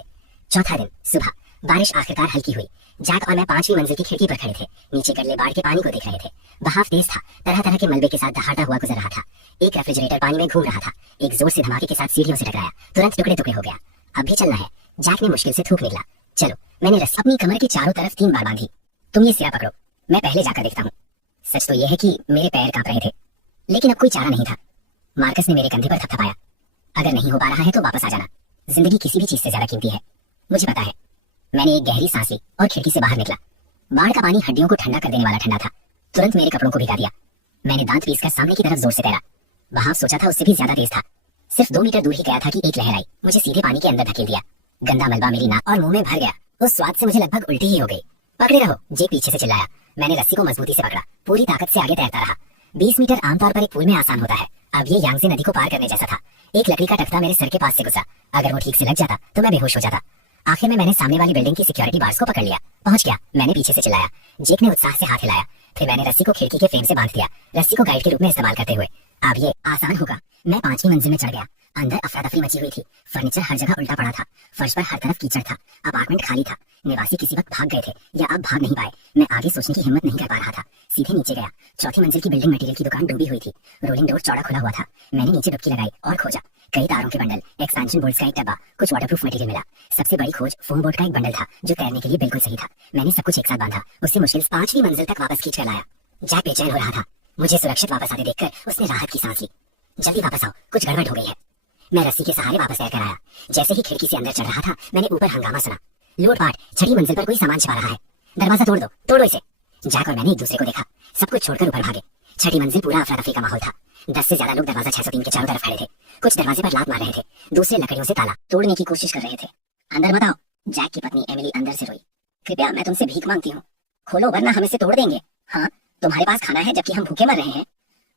चौथा दिन सुबह बारिश आखिरकार हल्की हुई। जैक और मैं 5वीं मंजिल की खिड़की पर खड़े थे। नीचे गले बाढ़ के पानी को देख रहे थे। बहाव तेज था, तरह तरह के मलबे के साथ दहाड़ता हुआ गुजर रहा था। एक रेफ्रिजरेटर पानी में घूम रहा था, एक जोर से धमाके के साथ सीढ़ियों से टकराया, तुरंत टुकड़े टुकड़े हो गया। अब भी चलना है, जैक ने मुश्किल से थूक निकला। चलो, मैंने रस्सी अपनी कमर के चारों तरफ 3 बार बांधी। तुम ये सिरा पकड़ो, मैं पहले जाकर देखता हूँ। सच तो यह है कि मेरे पैर कांप रहे थे, लेकिन अब कोई चारा नहीं था। मार्कस ने मेरे कंधे पर थपथपाया। अगर नहीं हो पा रहा है तो वापस आ जाना, जिंदगी किसी भी चीज से ज्यादा कीमती है, मुझे पता है। मैंने एक गहरी सांस ली और खिड़की से बाहर निकला। बाढ़ का पानी हड्डियों को ठंडा कर देने वाला ठंडा था, तुरंत मेरे कपड़ों को भिगा दिया। मैंने दांत पीसकर सामने की तरफ जोर से तैरा। बहाव सोचा था उससे भी ज्यादा तेज था। सिर्फ 2 मीटर दूर ही गया था कि एक लहर आई, मुझे सीधे पानी के अंदर धकेल दिया। गंदा मलबा मेरी नाक और मुंह में भर गया। उस स्वाद से मुझे लगभग उल्टी ही हो गई। पकड़े रहो, जेक पीछे से चिल्लाया। मैंने रस्सी को मजबूती से पकड़ा, पूरी ताकत से आगे तैरता रहा। 20 मीटर आमतौर पर एक पूल में आसान होता है, अब ये यांगजे नदी को पार करने जैसा था। एक लकड़ी का तख्ता मेरे सर के पास से गुजरा, अगर वो ठीक से लग जाता तो मैं बेहोश हो जाता। आखिर में मैंने सामने वाली बिल्डिंग की सिक्योरिटी बार्स को पकड़ लिया। पहुंच गया, मैंने पीछे से चिल्लाया। जेक ने उत्साह से हाथ हिलाया। फिर मैंने रस्सी को खिड़की के फ्रेम से बांध दिया, रस्सी को गाइड के रूप में इस्तेमाल करते हुए। अब ये आसान होगा। मैं 5वीं मंजिल में चढ़ गया। अंदर अफरा तफरी मची हुई थी, फर्नीचर हर जगह उल्टा पड़ा था, फर्श पर हर तरफ कीचड़ था। अपार्टमेंट खाली था, निवासी किसी वक्त भाग गए थे या अब भाग नहीं पाए। मैं आगे सोचने की हिम्मत नहीं कर पा रहा था, सीधे नीचे गया। 4थी मंजिल की बिल्डिंग मटेरियल की दुकान डूबी हुई थी, रोलिंग डोर चौड़ा खुला हुआ था। मैंने नीचे डुबकी लगाई और खोजा। कई तारों के बंडल, एक्सपेंशन बोल्ट्स का एक डब्बा, कुछ वाटरप्रूफ मटेरियल मिला। सबसे बड़ी खोज फोम बोर्ड का एक बंडल था जो तैरने के लिए बिल्कुल सही था। मैंने सब कुछ एक साथ बांधा, उससे मुश्किल 5वीं मंजिल तक वापस खींच कर लाया। जैक बेचैन हो रहा था। मुझे सुरक्षित वापस आते देखकर उसने राहत की सांस ली। जल्दी वापस आओ, कुछ गड़बड़ हो गई है। मैं रस्सी के सहारे वापस तैर कर आया। जैसे ही खिड़की से अंदर चढ़ रहा था, मैंने ऊपर हंगामा सुना। लूटपाट, 6ठी मंजिल पर कोई सामान छिपा रहा है, दरवाजा तोड़ दो, तोड़ो इसे। जैक और मैंने एक दूसरे को देखा, सब कुछ छोड़कर ऊपर भागे। 6ठी मंजिल पूरा अफरा तफरी का माहौल था। 10 से ज्यादा लोग दरवाजा 603 के चारों तरफ खड़े थे। कुछ दरवाजे पर लात मार रहे थे, दूसरे लकड़ियों से ताला तोड़ने की कोशिश कर रहे थे। अंदर मत आओ, जैक की पत्नी एमिली अंदर से रोई। कृपया, मैं तुमसे भीख मांगती हूँ, खोलो वरना हम इसे तोड़ देंगे। हाँ, तुम्हारे पास खाना है जबकि हम भूखे मर रहे हैं।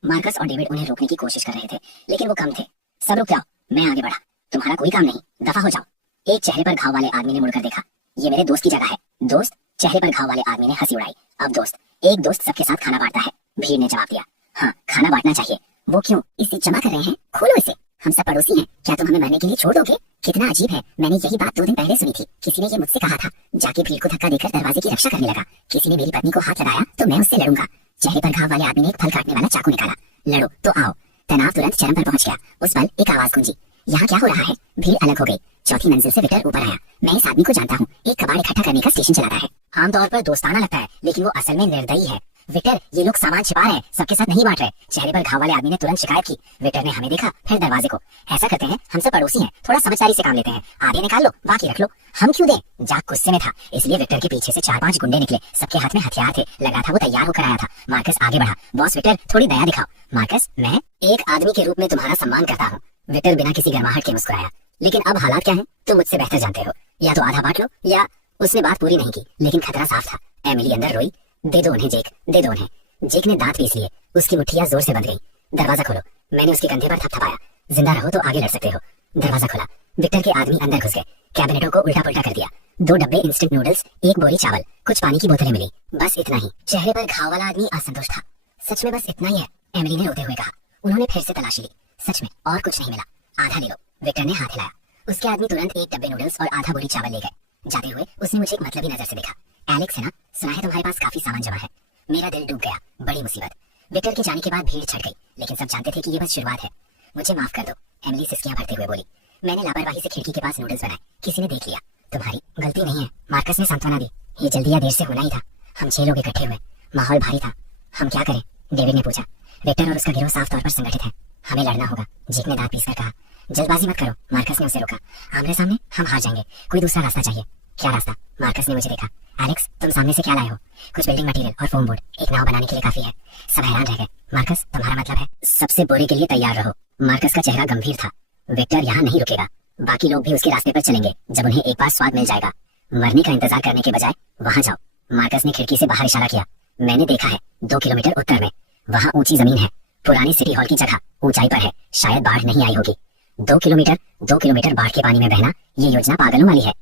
मार्कस और डेविड उन्हें रोकने की कोशिश कर रहे थे, लेकिन वो कम थे। सब रुक जाओ, मैं आगे बढ़ा। तुम्हारा कोई काम नहीं, दफा हो जाओ। एक चेहरे पर घाव वाले आदमी ने मुड़कर देखा। ये मेरे दोस्त की जगह है। दोस्त? चेहरे पर घाव वाले आदमी ने हंसी उड़ाई। अब दोस्त, एक दोस्त सबके साथ खाना बांटता है, भीड़ ने जवाब दिया। हाँ, खाना बांटना चाहिए। वो क्यों? इसे जमा कर रहे हैं, खोलो इसे। हम सब पड़ोसी हैं, क्या तुम हमें मरने के लिए छोड़ दोगे? कितना अजीब है, मैंने यही बात 2 दिन पहले सुनी थी। किसी ने ये मुझसे कहा था। जाके भीड़ को धक्का देकर दरवाजे की रक्षा करने लगा। किसी ने मेरी पत्नी को हाथ लगाया तो मैं उससे लड़ूंगा। चेहरे पर घाव वाले आदमी ने एक फल काटने वाला चाकू निकाला। लड़ो तो आओ। तनाव तुरंत चरम पर पहुंच गया। उस पल एक आवाज गूंजी, यहाँ क्या हो रहा है? भीड़ अलग हो गई। 4थी मंजिल से विक्टर ऊपर आया। मैं इस आदमी को जानता हूँ, एक कबाड़ इकट्ठा करने का स्टेशन चलाता है। आमतौर पर दोस्ताना लगता है, लेकिन वो असल में निर्दयी है। विक्टर, ये लोग सामान छिपा रहे हैं, सबके साथ नहीं बांट रहे। चेहरे पर घाव वाले आदमी ने तुरंत शिकायत की। विक्टर ने हमें देखा, फिर दरवाजे को। ऐसा करते हैं, हम सब पड़ोसी हैं, थोड़ा समझदारी से काम लेते हैं। आधे निकाल लो, बाकी रख लो। हम क्यों दें? जाक गुस्से में था, इसलिए विक्टर के पीछे से 4-5 गुंडे निकले। सबके हाथ में हथियार थे, लगा था वो तैयार होकर आया था। मार्कस आगे बढ़ा। बॉस विक्टर, थोड़ी दया दिखाओ। मार्कस, मैं एक आदमी के रूप में तुम्हारा सम्मान करता हूँ। विक्टर बिना किसी गर्माहट के मुस्कुराया। लेकिन अब हालात क्या हैं, तुम मुझसे बेहतर जानते हो। या तो आधा बांट लो या। उसने बात पूरी नहीं की, लेकिन खतरा साफ था। एमिली अंदर रोई। दे दो उन्हें जेक, दे दो उन्हें। जेक ने दांत पीस लिए, उसकी मुट्ठियां जोर से बंध गई। दरवाजा खोलो, मैंने उसके कंधे पर थपथपाया। जिंदा रहो तो आगे लड़ सकते हो। दरवाजा खुला, विक्टर के आदमी अंदर घुस गए। कैबिनेटों को उल्टा पुल्टा कर दिया। 2 डब्बे इंस्टेंट नूडल्स, 1 बोरी चावल, कुछ पानी की बोतलें मिली। बस इतना ही। चेहरे पर घाव वाला आदमी असंतुष्ट था। सच में बस इतना ही है? एमिली ने रोते हुए कहा। उन्होंने फिर से तलाशी ली। सच में और कुछ नहीं मिला। आधा ले लो। विक्टर ने हाथ हिलाया। उसके आदमी तुरंत 1 डब्बे नूडल्स और आधा बोरी चावल ले गए। जाते हुए उसने मुझे एक मतलबी नजर से देखा। एलेक्स है ना, सुना है तुम्हारे पास काफी सामान जमा है। मेरा दिल डूब गया, बड़ी मुसीबत। विक्टर के जाने के बाद भीड़ छट गई, लेकिन सब जानते थे कि ये बस शुरुआत है। मुझे माफ कर दो, एमिली सिसकियां भरते हुए बोली। मैंने लापरवाही से खिड़की के पास नूडल्स बनाए, किसी ने देख लिया। तुम्हारी गलती नहीं है, मार्कस ने सांत्वना दी। ये जल्दी या देर से होना ही था। हम 6 लोग इकट्ठे हुए, माहौल भारी था। हम क्या करें? डेविड ने पूछा। विक्टर और उसका गिरोह साफ तौर पर संगठित है, हमें लड़ना होगा, जेक ने दांत पीसकर कहा। जल्दबाजी मत करो, मार्कस ने उसे रोका। आमने सामने हम हार जाएंगे, कोई दूसरा रास्ता चाहिए। क्या रास्ता? मार्कस ने मुझे देखा। एलेक्स, तुम सामने से क्या लाए हो? कुछ बिल्डिंग मटेरियल और फोम बोर्ड, एक नाव बनाने के लिए काफी है। सब हैरान रह गए। मार्कस, तुम्हारा मतलब है? सबसे बुरे के लिए तैयार रहो। मार्कस का चेहरा गंभीर था। विक्टर यहाँ नहीं रुकेगा, बाकी लोग भी उसके रास्ते पर चलेंगे। जब उन्हें एक बार स्वाद मिल जाएगा, मरने का इंतजार करने के बजाय वहां जाओ। मार्कस ने खिड़की से बाहर इशारा किया। मैंने देखा है, 2 किलोमीटर उत्तर में, वहाँ ऊंची जमीन है, पुरानी सिटी हॉल की जगह, ऊंचाई पर है, शायद बाढ़ नहीं आई होगी। 2 किलोमीटर बाढ़ के पानी में बहना, ये योजना पागलों वाली है।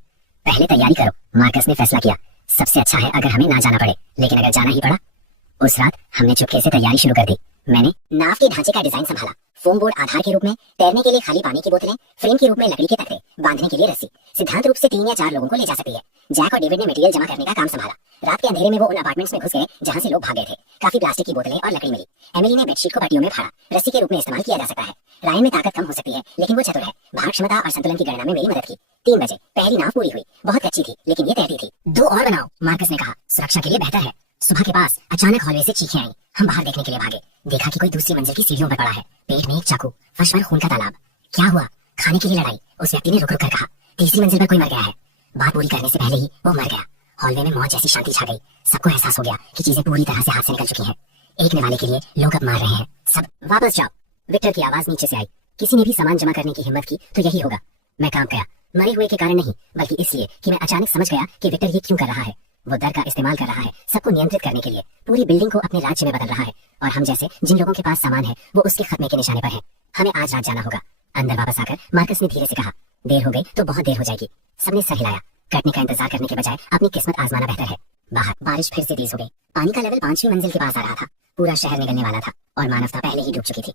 पहले तैयारी करो, मार्कस ने फैसला किया। सबसे अच्छा है अगर हमें ना जाना पड़े, लेकिन अगर जाना ही पड़ा। उस रात हमने चुपके से तैयारी शुरू कर दी। मैंने नाव के ढांचे का डिजाइन संभाला। फोम बोर्ड आधार के रूप में, तैरने के लिए खाली पानी की बोतलें, फ्रेम के रूप में लकड़ी के तख्ते, बांधने के लिए रस्सी। सिद्धांत रूप से 3 या 4 लोगों को ले जा सकती है। जैक और डेविड ने मटेरियल जमा करने का काम संभाला। रात के अंधेरे में वो उन अपार्टमेंट्स में घुस गए जहाँ से लोग भाग गए थे। काफी प्लास्टिक की बोतलें और लकड़ी मिली। एमिली ने बेडशीट को पट्टियों में फाड़ा। रस्सी के रूप में इस्तेमाल किया जा सकता है। रायन में ताकत कम हो सकती है, लेकिन वो चतुर है। भार क्षमता और संतुलन की गणना में मेरी मदद की। 3 बजे पहली नाव पूरी हुई। बहुत कच्ची थी, लेकिन ये तैरती थी। 2 और बनाओ, मार्कस ने कहा। सुरक्षा के लिए बेहतर है। सुबह के पास अचानक हॉलवे से चीखें आई। हम बाहर देखने के लिए भागे। देखा कि कोई दूसरी मंजिल की सीढ़ियों पर पड़ा है। पेट में एक चाकू, फर्श पर खून का तालाब। क्या हुआ? खाने के लिए लड़ाई, उस व्यक्ति ने रुक रुक कर कहा। तीसरी मंजिल पर कोई मर गया है। बात पूरी करने से पहले ही वो मर गया। हॉलवे में मौत जैसी शांति छा गई। सबको एहसास हो गया कि चीजें पूरी तरह से हाथ से निकल चुकी हैं। एक निवाले के लिए लोग अब मार रहे हैं। सब वापस जाओ। विक्टर की आवाज नीचे से आई। किसी ने भी सामान जमा करने की हिम्मत की तो यही होगा। मैं काम गया, मरे हुए के कारण नहीं, बल्कि इसलिए कि मैं अचानक समझ गया कि विक्टर ये क्यों कर रहा है। वो डर का इस्तेमाल कर रहा है, सबको नियंत्रित करने के लिए। पूरी बिल्डिंग को अपने राज्य में बदल रहा है, और हम जैसे जिन लोगों के पास सामान है वो उसके खत्मे के निशाने पर है। हमें आज रात जाना होगा। अंदर वापस आकर मार्कस ने धीरे से कहा, देर हो गई तो बहुत देर हो जाएगी। सबने सर हिलाया। कटने का इंतजार करने के बजाय अपनी किस्मत आजमाना बेहतर है। बाहर बारिश फिर से तेज हो गई। पानी का लेवल 5वीं मंजिल के पास आ रहा था। पूरा शहर निकलने वाला था और मानवता पहले ही डूब चुकी थी।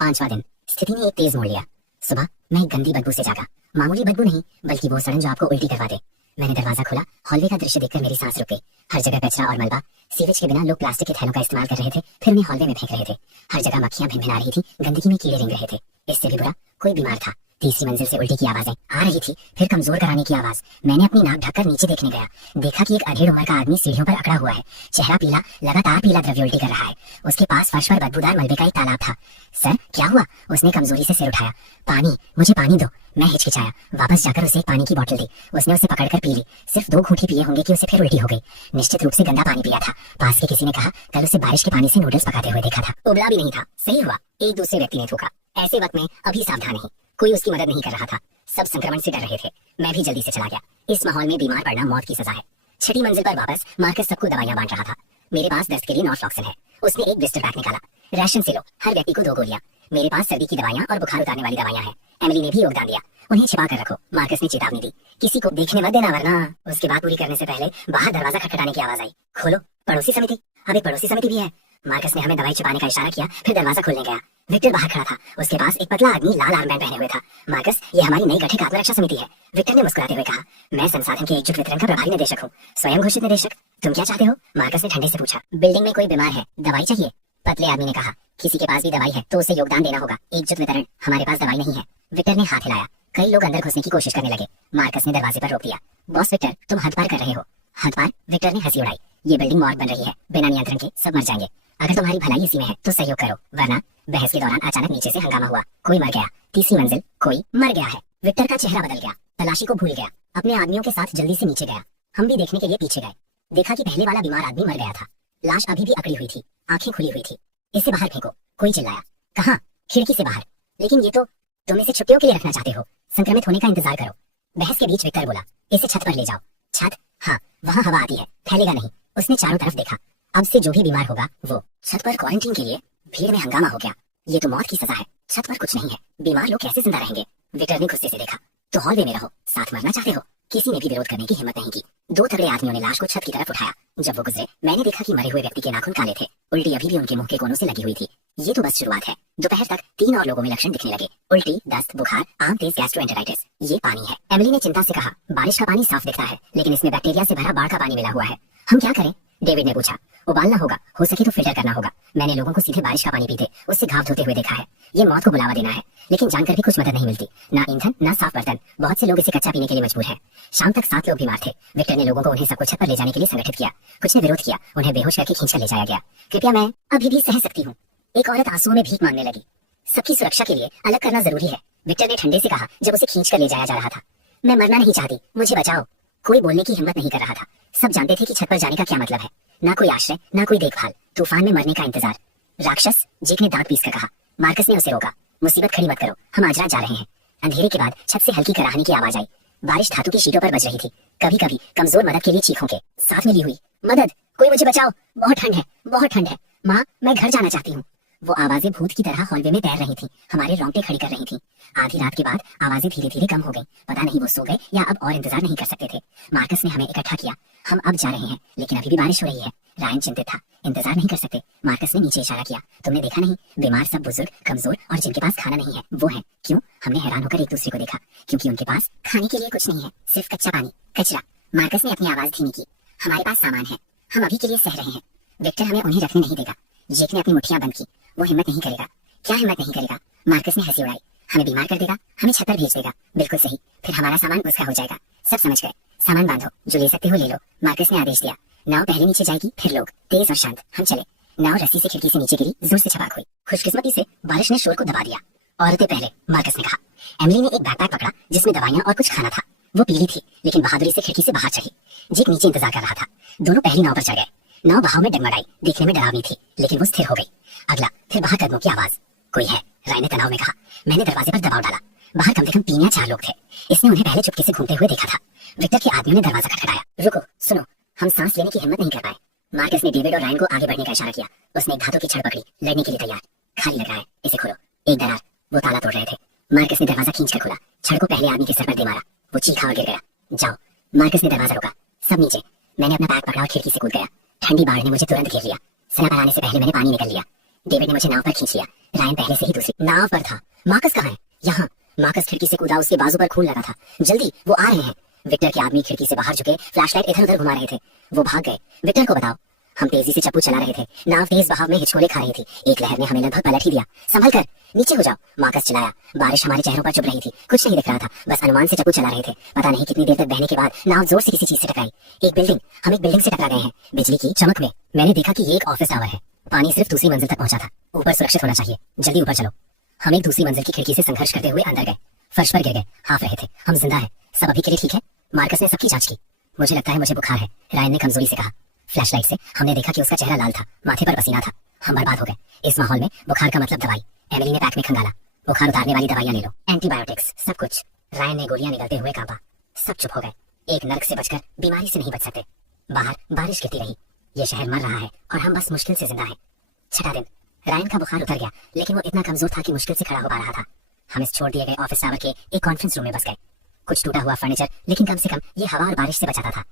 5वां दिन। स्थिति ने एक तेज मोड़ लिया। सुबह मैं एक गंदी बदबू से जागा। मामूली बदबू नहीं, बल्कि वो सड़न जो आपको उल्टी करवा दे। मैंने दरवाजा खोला। हॉलवे का दृश्य देखकर मेरी सांस रुक गई। हर जगह कचरा और मलबा। सीवेज के बिना लोग प्लास्टिक के थैलों का इस्तेमाल कर रहे थे, फिर उन्हें हॉलवे में फेंक रहे थे। हर जगह मक्खियां भिनभिना रही थी। गंदगी में कीड़े रेंग रहे थे। इससे भी बुरा, कोई बीमार था। तीसरी मंजिल से उल्टी की आवाजें आ रही थी, फिर कमजोर कराने की आवाज। मैंने अपनी नाक ढककर नीचे देखने गया। देखा कि एक अधेड़ उम्र का आदमी सीढ़ियों पर अकड़ा हुआ है। चेहरा पीला, लगातार पीला द्रव्य उल्टी कर रहा है। उसके पास फर्श पर बदबूदार मलबे का एक तालाब था। सर, क्या हुआ? उसने कमजोरी से सिर उठाया। पानी, मुझे पानी दो। मैं हिचकिचाया। वापस जाकर उसे एक पानी की बोतल दी। उसने उसे पकड़कर पी ली। सिर्फ 2 घूंटे पिए होंगे कि उसे फिर उल्टी हो गई। निश्चित रूप से गंदा पानी पिया था। पास के किसी ने कहा, कल उसे बारिश के पानी से नूडल्स पकाते हुए देखा था। उबला भी नहीं था। सही हुआ, एक दूसरे व्यक्ति ने थूका। ऐसे वक्त में अभी सावधान नहीं। कोई उसकी मदद नहीं कर रहा था। सब संक्रमण से डर रहे थे। मैं भी जल्दी से चला गया। इस माहौल में बीमार पड़ना मौत की सजा है। 6ठी मंजिल पर वापस मार्कस सबको दवाइयां बांट रहा था। मेरे पास दस्त के लिए नॉर्फ्लॉक्सन है। उसने एक ब्लिस्टर पैक निकाला। राशन से लो, हर व्यक्ति को 2 गोलियां। मेरे पास सर्दी की दवाइयां और बुखार उतारने वाली दवाइयां हैं। एमिली ने भी योगदान दिया। उन्हें छिपा कर रखो, मार्कस ने चेतावनी दी। किसी को देखने मत देना, वरना। उसकी बात पूरी करने से पहले बाहर दरवाजा खटखटाने की आवाज आई। खोलो, पड़ोसी समिति। अब एक पड़ोसी समिति भी है। मार्कस ने हमें दवाई छिपाने का इशारा किया, फिर दरवाजा खोलने गया। विक्टर बाहर खड़ा था। उसके पास एक पतला आदमी लाल आर्मबैंड पहने हुए था। मार्कस, ये हमारी नई गठित आत्मरक्षा समिति है। विक्टर ने मुस्कुराते हुए कहा, मैं संसाधन के एकजुट वितरण का प्रभारी निदेशक हूँ। स्वयं घोषित निदेशक। तुम क्या चाहते हो? मार्कस ने ठंडे से पूछा। बिल्डिंग में कोई बीमार है, दवाई चाहिए। पतले आदमी ने कहा, किसी के पास भी दवाई है तो उसे योगदान देना होगा। एकजुट वितरण। हमारे पास दवाई नहीं है। विक्टर ने हाथ हिलाया। कई लोग अंदर घुसने की कोशिश करने लगे। मार्कस ने दरवाजे पर रोक दिया। बॉस विक्टर, तुम हद पार कर रहे हो। हद पार? विक्टर ने हंसी उड़ाई। ये बिल्डिंग मॉर्ग बन रही है। बिना नियंत्रण के सब मर जाएंगे। अगर तुम्हारी भलाई इसी में है तो सहयोग करो, वरना। बहस के दौरान अचानक नीचे से हंगामा हुआ। कोई मर गया। तीसरी मंजिल, कोई मर गया है। विक्टर का चेहरा बदल गया। तलाशी को भूल गया। अपने आदमियों के साथ जल्दी से नीचे गया। हम भी देखने के लिए पीछे गए। देखा कि पहले वाला बीमार आदमी मर गया था। लाश अभी भी अकड़ी हुई थी, आंखें खुली हुई थी। इसे बाहर फेंको। कोई चिल्लाया। कहाँ? खिड़की से बाहर। लेकिन ये तो तुम इसे छुट्टियों के लिए रखना चाहते हो। संक्रमित होने का इंतजार करो। बहस के बीच विक्टर बोला, इसे छत पर ले जाओ। छत? हाँ, वहाँ हवा आती है, फैलेगा नहीं। उसने चारों तरफ देखा। अब से जो भी बीमार होगा वो छत पर क्वारंटीन के लिए। भीड़ में हंगामा हो गया। ये तो मौत की सजा है। छत पर कुछ नहीं है। बीमार लोग कैसे जिंदा रहेंगे? विक्टर ने गुस्से से देखा। तो हॉलवे में रहो। साथ मरना चाहते हो? किसी ने भी विरोध करने की हिम्मत नहीं की। 2 तगड़े आदमियों ने लाश को छत की तरफ उठाया। जब वो गुजरे, मैंने देखा कि मरे हुए व्यक्ति के नाखून काले थे। उल्टी अभी भी उनके मुंह के कोनों से लगी हुई थी। ये तो बस शुरुआत है। दोपहर तक 3 और लोगों में लक्षण दिखने लगे। उल्टी, दस्त, बुखार, आम तेज गैस्ट्रोएंटेराइटिस। ये पानी है। एमिली ने चिंता से कहा, बारिश का पानी साफ दिखता है, लेकिन इसमें बैक्टीरिया से भरा बाढ़ का पानी मिला हुआ है। हम क्या करें? डेविड ने पूछा। उबालना होगा, हो सके तो फिल्टर करना होगा। मैंने लोगों को सीधे बारिश का पानी पीते, उससे घाव धोते हुए देखा है। ये मौत को बुलावा देना है, लेकिन जानकर भी कुछ मदद नहीं मिलती। ना ईंधन, ना साफ बर्तन। बहुत से लोग इसे कच्चा पीने के लिए मजबूर हैं। शाम तक 7 लोग बीमार थे। विक्टर ने लोगों को उन्हें सबको छत पर ले जाने के लिए संगठित किया। कुछ ने विरोध किया। उन्हें बेहोश करके खींचकर ले जाया गया। कृपया, मैं अभी भी सह सकती हूँ। एक औरत आंसुओं में भीख मांगने लगी। सबकी सुरक्षा के लिए अलग करना जरूरी है, विक्टर ने ठंडे से कहा जब उसे खींचकर ले जाया जा रहा था। मैं मरना नहीं चाहती, मुझे बचाओ। कोई बोलने की हिम्मत नहीं कर रहा था। सब जानते थे कि छत पर जाने का क्या मतलब है। ना कोई आश्रय, ना कोई देखभाल। तूफान में मरने का इंतजार। राक्षस, जेक ने दांत पीसकर कहा। मार्कस ने उसे रोका। मुसीबत खड़ी मत करो, हम आज रात जा रहे हैं। अंधेरे के बाद छत से हल्की कराहने की आवाज आई। बारिश धातु की शीटों पर बज रही थी। कभी कभी कमजोर मदद के लिए चीखों के साथ मिली हुई। मदद, कोई मुझे बचाओ, बहुत ठंड है, बहुत ठंड है। माँ, मैं घर जाना चाहती हूँ। वो आवाजें भूत की तरह हॉलवे में तैर रही थी, हमारे रोंगटे खड़ी कर रही थी। आधी रात के बाद आवाजें धीरे धीरे कम हो गई। पता नहीं वो सो गए या अब और इंतजार नहीं कर सकते थे। मार्कस ने हमें इकट्ठा किया। हम अब जा रहे हैं, लेकिन अभी भी बारिश हो रही है। रायन चिंतित था। इंतजार नहीं कर सकते। मार्कस ने नीचे इशारा किया। तुमने देखा नहीं, बीमार सब बुजुर्ग, कमजोर और जिनके पास खाना नहीं है वो है। क्यों? हमने हैरान होकर एक दूसरे को देखा। क्योंकि उनके पास खाने के लिए कुछ नहीं है, सिर्फ कच्चा पानी, कचरा। मार्कस ने अपनी आवाज धीमी की। हमारे पास सामान है, हम अभी के लिए सह रहे हैं। विक्टर हमें उन्हें रखने नहीं देगा। जेक ने अपनी मुट्ठियां बंद की। वो हिम्मत नहीं करेगा। क्या हिम्मत नहीं करेगा? मार्कस ने हंसी उड़ाई। हमें बीमार कर देगा, हमें छत पर भेज देगा। बिल्कुल सही, फिर हमारा सामान उसका हो जाएगा। सब समझ गए। सामान बांधो, जो ले सकते हो ले लो। मार्कस ने आदेश दिया। नाव पहले नीचे जाएगी, फिर लोग। तेज और शांत। हम चले। नाव रस्सी से खिड़की से नीचे गिरी, जोर से छपाक हुई। खुशकिस्मती से बारिश ने शोर को दबा दिया। औरतें पहले, मार्कस ने कहा। एमिली ने एक बैकपैक पकड़ा जिसमें दवाइयां और कुछ खाना था। वो पीली थी, लेकिन बहादुरी से खिड़की से बाहर चढ़ी। जेक नीचे इंतजार कर रहा था। दोनों पहली नाव पर चढ़ गए। नाव बहाव में डगमगाई। देखने में डरावनी थी, लेकिन वो स्थिर हो गई। अगला, फिर बाहर कदमों की आवाज। कोई है, राय ने तनाव में कहा। मैंने दरवाजे पर दबाव डाला। बाहर कम से कम 3 या 4 लोग थे। इसने उन्हें पहले चुपके से घूमते हुए देखा था। विक्टर के आदमियों ने दरवाजा खटखटाया। रुको, सुनो। हम सांस लेने की हिम्मत नहीं कर पाए। मार्कस ने डेविड और रायन को आगे बढ़ने का इशारा किया। उसने एक धातु की छड़ पकड़ी, लड़ने के लिए तैयार। खाली लग रहा है, इसे खोलो। एक दरार। वो ताला तोड़ रहे थे। मार्कस ने दरवाजा खींच कर खोला। छड़ को पहले आदमी के सर पर दे मारा। वो चीखा और गिर गया। जाओ। मार्कस ने दरवाजा रोका। सब नीचे। मैंने अपना बैग पकड़ा और खिड़की से कूद गया। ठंडी बाढ़ ने मुझे तुरंत घेर लिया। सना पर आने से पहले मैंने पानी निकल लिया। डेविड ने मुझे नाव पर खींच लिया। रायन पहले से ही दूसरी नाव पर था। मार्कस कहाँ है? यहाँ। मार्कस खिड़की से कूदा। उसके बाजू पर खून लगा था। जल्दी, वो आ रहे हैं। विक्टर के आदमी खिड़की से बाहर झुके, फ्लैशलाइट इधर उधर घुमा रहे थे। वो भाग गए। विक्टर को बताओ। हम तेजी से चप्पू चला रहे थे। नाव तेज बहाव में हिचकोले खा रही थी। एक लहर ने हमें लगभग पलट ही दिया। संभल कर, नीचे हो जाओ। मार्कस चिल्लाया। बारिश हमारे चेहरों पर चुभ रही थी। कुछ नहीं दिख रहा था, बस अनुमान से चप्पू चला रहे थे। पता नहीं कितनी देर तक बहने के बाद नाव जोर से किसी चीज से टकराई। एक बिल्डिंग। हम एक बिल्डिंग से टकरा गए हैं। बिजली की चमक में मैंने देखा कि ये एक ऑफिस टावर है। पानी सिर्फ दूसरी मंजिल तक पहुंचा था। ऊपर सुरक्षित होना चाहिए। जल्दी ऊपर चलो। हम एक दूसरी मंजिल की खिड़की से संघर्ष करते हुए अंदर गए। फर्श पर गिर गए। हाफ रहे थे। हम जिंदा हैं। सब अभी के लिए ठीक है। मार्कस ने सबकी जांच की। मुझे लगता है मुझे बुखार है, रायन ने कमजोरी से कहा। फ्लैशलाइट से हमने देखा कि उसका चेहरा लाल था, माथे पर पसीना था। हम बर्बाद हो गए। इस माहौल में बुखार का मतलब दवाई। एमिली ने पैक में खंगाला। बुखार उतारने वाली दवाइयां ले लो, एंटीबायोटिक्स, सब कुछ। रायन ने गोलियां निगलते हुए कांपा। सब चुप हो गए। एक नर्क से बचकर बीमारी से नहीं बच सकते। बाहर बारिश गिरती रही। ये शहर मर रहा है और हम बस मुश्किल से जिंदा हैं। 6ठा दिन। रायन का बुखार उतर गया, लेकिन वो इतना कमजोर था कि मुश्किल से खड़ा हो पा रहा था। हम इस छोड़ दिए गए ऑफिस टावर के एक कॉन्फ्रेंस रूम में बस गए। कुछ टूटा हुआ फर्नीचर, लेकिन कम से कम ये हवा और बारिश से बचाता था।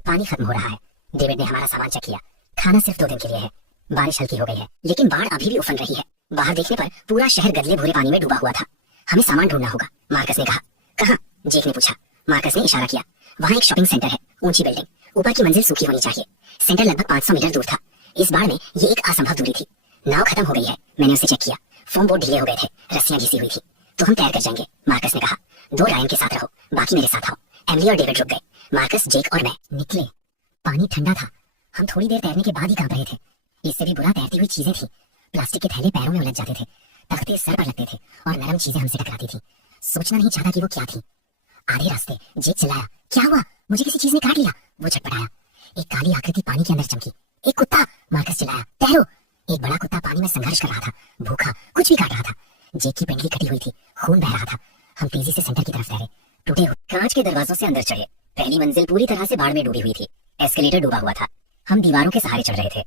पानी खत्म हो रहा है। डेविड ने हमारा सामान चेक किया। खाना सिर्फ 2 दिन के लिए है। बारिश हल्की हो गई है, लेकिन बाढ़ अभी भी उफन रही है। बाहर देखने पर पूरा शहर गदले भूरे पानी में डूबा हुआ था। हमें सामान ढूंढना होगा, मार्कस ने कहा। कहाँ? जेक ने पूछा। मार्कस ने इशारा किया। वहाँ एक शॉपिंग सेंटर है, ऊंची बिल्डिंग। ऊपर की मंजिल सूखी होनी चाहिए। सेंटर लगभग 500 मीटर दूर था। इस बाढ़ में ये एक असंभव दूरी थी। नाव खत्म हो गई है, मैंने उसे चेक किया। फोम बोर्ड ढीले हो गए थे, रस्सियां घिसी हुई थी। तो हम तैर कर जाएंगे, मार्कस ने कहा। 2 रायन के साथ रहो, बाकी मेरे साथ आओ। एमिली और डेविड रुक गए। मार्कस, जेक और मैं निकले। पानी ठंडा था। हम थोड़ी देर तैरने के बाद ही कांप रहे थे। इससे भी बुरा तैरती हुई चीजें थी। प्लास्टिक के थैले पैरों में उलझ जाते थे। तख्ते सर पर लगते थे और नरम चीजें हमसे टकराती थी। सोचना नहीं चाहता कि वो क्या थी। आधे रास्ते जेक चिल्लाया, क्या हुआ? मुझे किसी चीज ने काट लिया। वो झटपटाया। एक काली आकृति पानी के अंदर चमकी। एक कुत्ता, मार्कस चिल्लाया। तैरो। एक बड़ा कुत्ता पानी में संघर्ष कर रहा था, भूखा, कुछ भी काट रहा था। जेक की पिंडली कटी हुई थी, खून बह रहा था। हम तेजी से सेंटर की तरफ तैरे। टूटे हुए कांच के दरवाजों से अंदर चढ़े। पहली मंजिल पूरी तरह से बाढ़ में डूबी हुई थी। एस्केलेटर डूबा हुआ था। हम दीवारों के सहारे चढ़ रहे थे।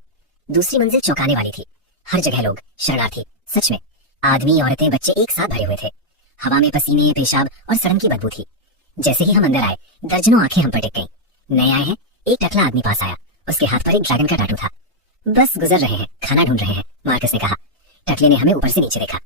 दूसरी मंजिल चौंकाने वाली थी। हर जगह लोग, शरणार्थी, सच में आदमी, औरतें, बच्चे एक साथ भरे हुए थे। हवा में पसीने, पेशाब और सड़न की बदबू थी। जैसे ही हम अंदर आए, दर्जनों आंखें हम पर टिक गईं। नए आए हैं। एक टकला आदमी पास आया। उसके हाथ पर एक ड्रैगन का टाटू था। बस गुजर रहे हैं, खाना ढूंढ रहे हैं, मार्कस ने कहा। टकले ने हमें ऊपर से नीचे देखा।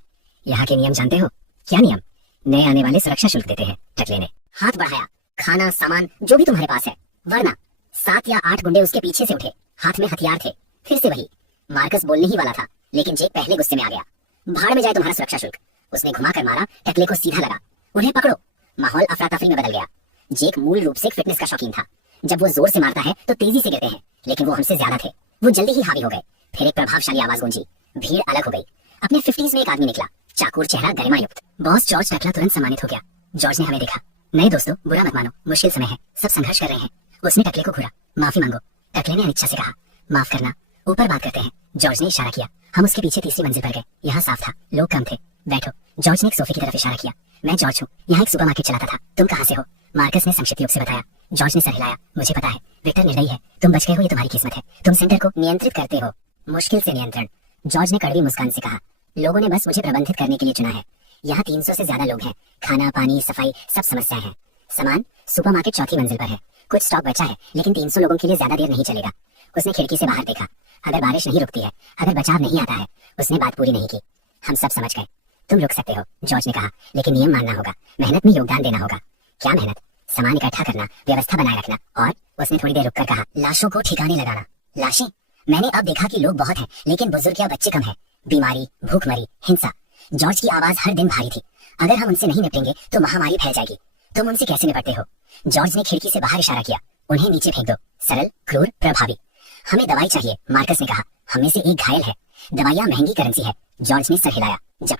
यहाँ के नियम जानते हो? क्या नियम? नए आने वाले सुरक्षा शुल्क देते हैं, टकले ने हाथ बढ़ाया। खाना, सामान, जो भी तुम्हारे पास है, वरना 7 या 8 गुंडे उसके पीछे से उठे। हाथ में हथियार थे। फिर से वही। मार्कस बोलने ही वाला था, लेकिन जेक पहले गुस्से में आ गया। भाड़ में जाए तुम्हारा सुरक्षा शुल्क। उसने घुमा कर मारा। टकले को सीधा लगा। उन्हें पकड़ो। माहौल अफरा तफरी में बदल गया। जेक मूल रूप से फिटनेस का शौकीन था। जब वो जोर से मारता है तो तेजी से गिरते हैं, लेकिन वो हमसे ज्यादा थे। वो जल्दी ही हावी हो गए। फिर एक प्रभावशाली आवाज गूंजी। भीड़ अलग हो गई। अपने 50s में एक आदमी निकला, चाकूर चेहरा, गरिमायुक्त। बॉस जॉर्ज टकला तुरंत सम्मानित हो गया। जॉर्ज ने हमें देखा। नए दोस्तों, बुरा मत मानो, मुश्किल समय है, सब संघर्ष कर रहे हैं। उसने टकले को घूरा। माफी मांगो। टकले ने अनिच्छा से कहा। माफ करना, ऊपर बात करते हैं। जॉर्ज ने इशारा किया। हम उसके पीछे तीसरी मंजिल पर गए। यहाँ साफ था, लोग कम थे। बैठो। जॉर्ज ने एक सोफे की तरफ इशारा किया। मैं जॉर्ज हूँ, यहाँ एक सुपरमार्केट चलाता था। तुम कहाँ से हो? मार्कस ने संक्षिप्त रूप से बताया। जॉर्ज ने सर हिलाया। मुझे पता है, विक्टर निर्दयी है। तुम बच गए हो, ये तुम्हारी किस्मत है। तुम सेंटर को नियंत्रित करते हो, मुश्किल से नियंत्रण। जॉर्ज ने कड़वी मुस्कान से कहा। लोगों ने बस मुझे प्रबंधित करने के लिए चुना है। यहाँ 300 से ज्यादा लोग हैं। खाना, पानी, सफाई, सब समस्याएं हैं। सामान, सुपरमार्केट चौथी मंजिल पर है। कुछ स्टॉक बचा है, लेकिन 300 लोगों के लिए ज्यादा देर नहीं चलेगा। उसने खिड़की से बाहर देखा। अगर बारिश नहीं रुकती है, अगर बचाव नहीं आता है। उसने बात पूरी नहीं की। हम सब समझ गए। तुम रुक सकते हो, जॉर्ज ने कहा, लेकिन नियम मानना होगा। मेहनत में योगदान देना होगा। क्या मेहनत? सामान इकट्ठा करना, व्यवस्था बनाए रखना, और उसने थोड़ी देर रुककर कहा, लाशों को ठिकाने लगाना। लाशें? मैंने अब देखा कि लोग बहुत हैं, लेकिन बुजुर्ग या बच्चे कम हैं। बीमारी, भूखमरी, हिंसा। जॉर्ज की आवाज हर दिन भारी थी। अगर हम उनसे नहीं निपटेंगे तो महामारी फैल जाएगी। तुम उनसे कैसे निपटते हो? जॉर्ज ने खिड़की से बाहर इशारा किया। उन्हें नीचे फेंक दो। सरल, क्रूर, प्रभावी। हमें दवाई चाहिए, मार्कस ने कहा। हम में से एक घायल है। दवाइयाँ महंगी करेंसी है। जॉर्ज ने सर हिलाया। जब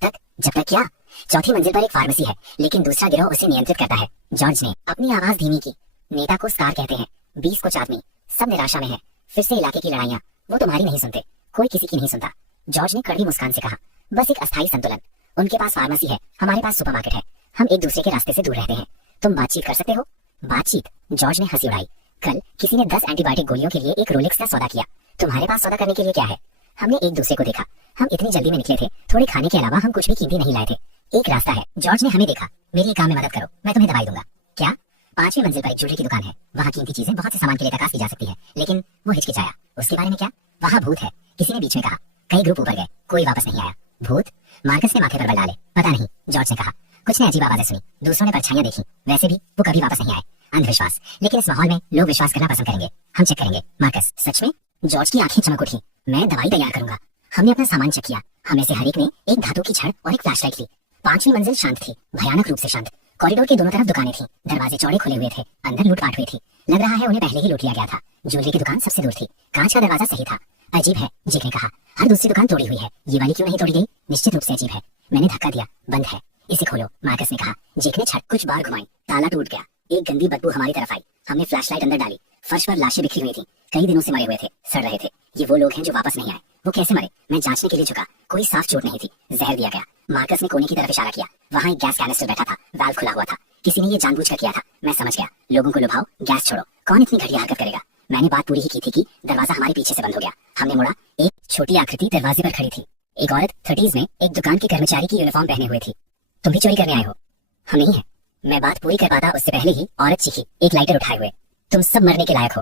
तक क्या? चौथी मंजिल पर एक फार्मेसी है, लेकिन दूसरा गिरोह उसे नियंत्रित करता है। जॉर्ज ने अपनी आवाज धीमी की। नेता को स्टार कहते हैं, 20 को चांदनी। सब निराशा में है। फिर से इलाके की लड़ाइयाँ। वो तुम्हारी नहीं सुनते, कोई किसी की नहीं सुनता। जॉर्ज ने कड़वी मुस्कान से कहा, बस एक अस्थायी संतुलन। उनके पास फार्मेसी है, हमारे पास सुपरमार्केट है। हम एक दूसरे के रास्ते से दूर रहते हैं। तुम बातचीत कर सकते हो? बातचीत? जॉर्ज ने हंसी उड़ाई। कल किसी ने 10 एंटीबायोटिक गोलियों के लिए एक रोलेक्स का सौदा किया। तुम्हारे पास सौदा करने के लिए क्या है? हमने एक दूसरे को देखा। हम इतनी जल्दी में निकले थे, थोड़े खाने के अलावा हम कुछ भी कीमती नहीं लाए थे। एक रास्ता है। जॉर्ज ने हमें देखा। मेरी काम में मदद करो, मैं तुम्हें दवाई दूंगा। क्या? 5वीं मंजिल पर एक ज्वेलरी की दुकान है। वहाँ कीमती चीजें बहुत से सामान के लिए तलाश की जा सकती है। लेकिन वो हिचकिचाया। उसके बारे में क्या? वहाँ भूत है, किसी ने बीच में कहा। कई ग्रुप ऊपर गए, कोई वापस नहीं आया। भूत? मार्कस ने माथे पर बल डाले। पता नहीं, जॉर्ज ने कहा। कुछ ने अजीब आवाजें सुनी, दूसरों ने परछाइयां देखी। वैसे भी वो कभी वापस नहीं आए। अंधविश्वास, लेकिन इस माहौल में लोग विश्वास करना पसंद करेंगे। हम चेक करेंगे। मार्कस, सच में? जॉर्ज की आंखें चमक उठी। मैं दवाई तैयार करूंगा। हमने अपना सामान चेक किया। हमें से हर एक ने एक धातु की छड़ और एक फ्लैशलाइट ली। 5वीं मंजिल शांत थी, भयानक रूप से शांत। कॉरिडोर के दोनों तरफ दुकानें थी। दरवाजे चौड़े खुले हुए थे। अंदर लूटपाट हुई थी। लग रहा है उन्हें पहले ही लूट लिया गया था। ज्वेलरी की दुकान सबसे दूर थी। कांच का दरवाजा सही था। अजीब है, जेक ने कहा। हर दूसरी दुकान तोड़ी हुई है, ये वाली क्यों नहीं तोड़ी गई? निश्चित रूप से अजीब है। मैंने धक्का दिया। बंद है। इसे खोलो, मार्कस ने कहा। जेक ने छड़ कुछ बार घुमाई। ताला टूट गया। एक गंदी बदबू हमारी तरफ आई। हमने फ्लैशलाइट अंदर डाली। फर्श पर लाशें बिखरी हुई थी। कई दिनों से मरे हुए थे, सड़ रहे थे। ये वो लोग हैं जो वापस नहीं आए। वो कैसे मरे? मैं जांचने के लिए झुका। कोई साफ चोट नहीं थी। जहर दिया गया। मार्कस ने कोने की तरफ इशारा किया। वहाँ एक गैस कैनिस्टर बैठा था। वाल्व खुला हुआ था। किसी ने ये जानबूझकर किया था। मैं समझ गया। लोगों को लुभाओ, गैस छोड़ो। कौन इतनी घटिया हरकत करेगा? मैंने बात पूरी ही की थी कि दरवाजा हमारे पीछे से बंद हो गया। हमने मुड़ा। एक छोटी आकृति दरवाजे पर खड़ी थी। एक औरत 30s में एक दुकान की कर्मचारी की यूनिफॉर्म पहने हुए थी। तुम भी चोरी करने आए हो? हम नहीं है। मैं बात पूरी कर पाता उससे पहले ही औरत चीखी, एक लाइटर उठाए हुए। तुम सब मरने के लायक हो।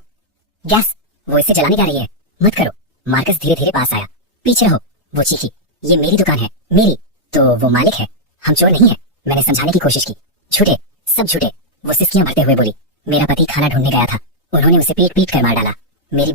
गैस, वो इसे जलाने जा रही है। मत करो। मार्कस धीरे धीरे पास आया। पीछे रहो। वो चीखी, ये मेरी दुकान है। मेरी? तो वो मालिक है। हम चोर नहीं है। मैंने समझाने की कोशिश की। झूठे, सब झूठे। वो सिसकियां भरते हुए बोली, मेरा पति खाना ढूंढने गया था। उन्होंने उसे पीट पीट कर मार डाला। मेरी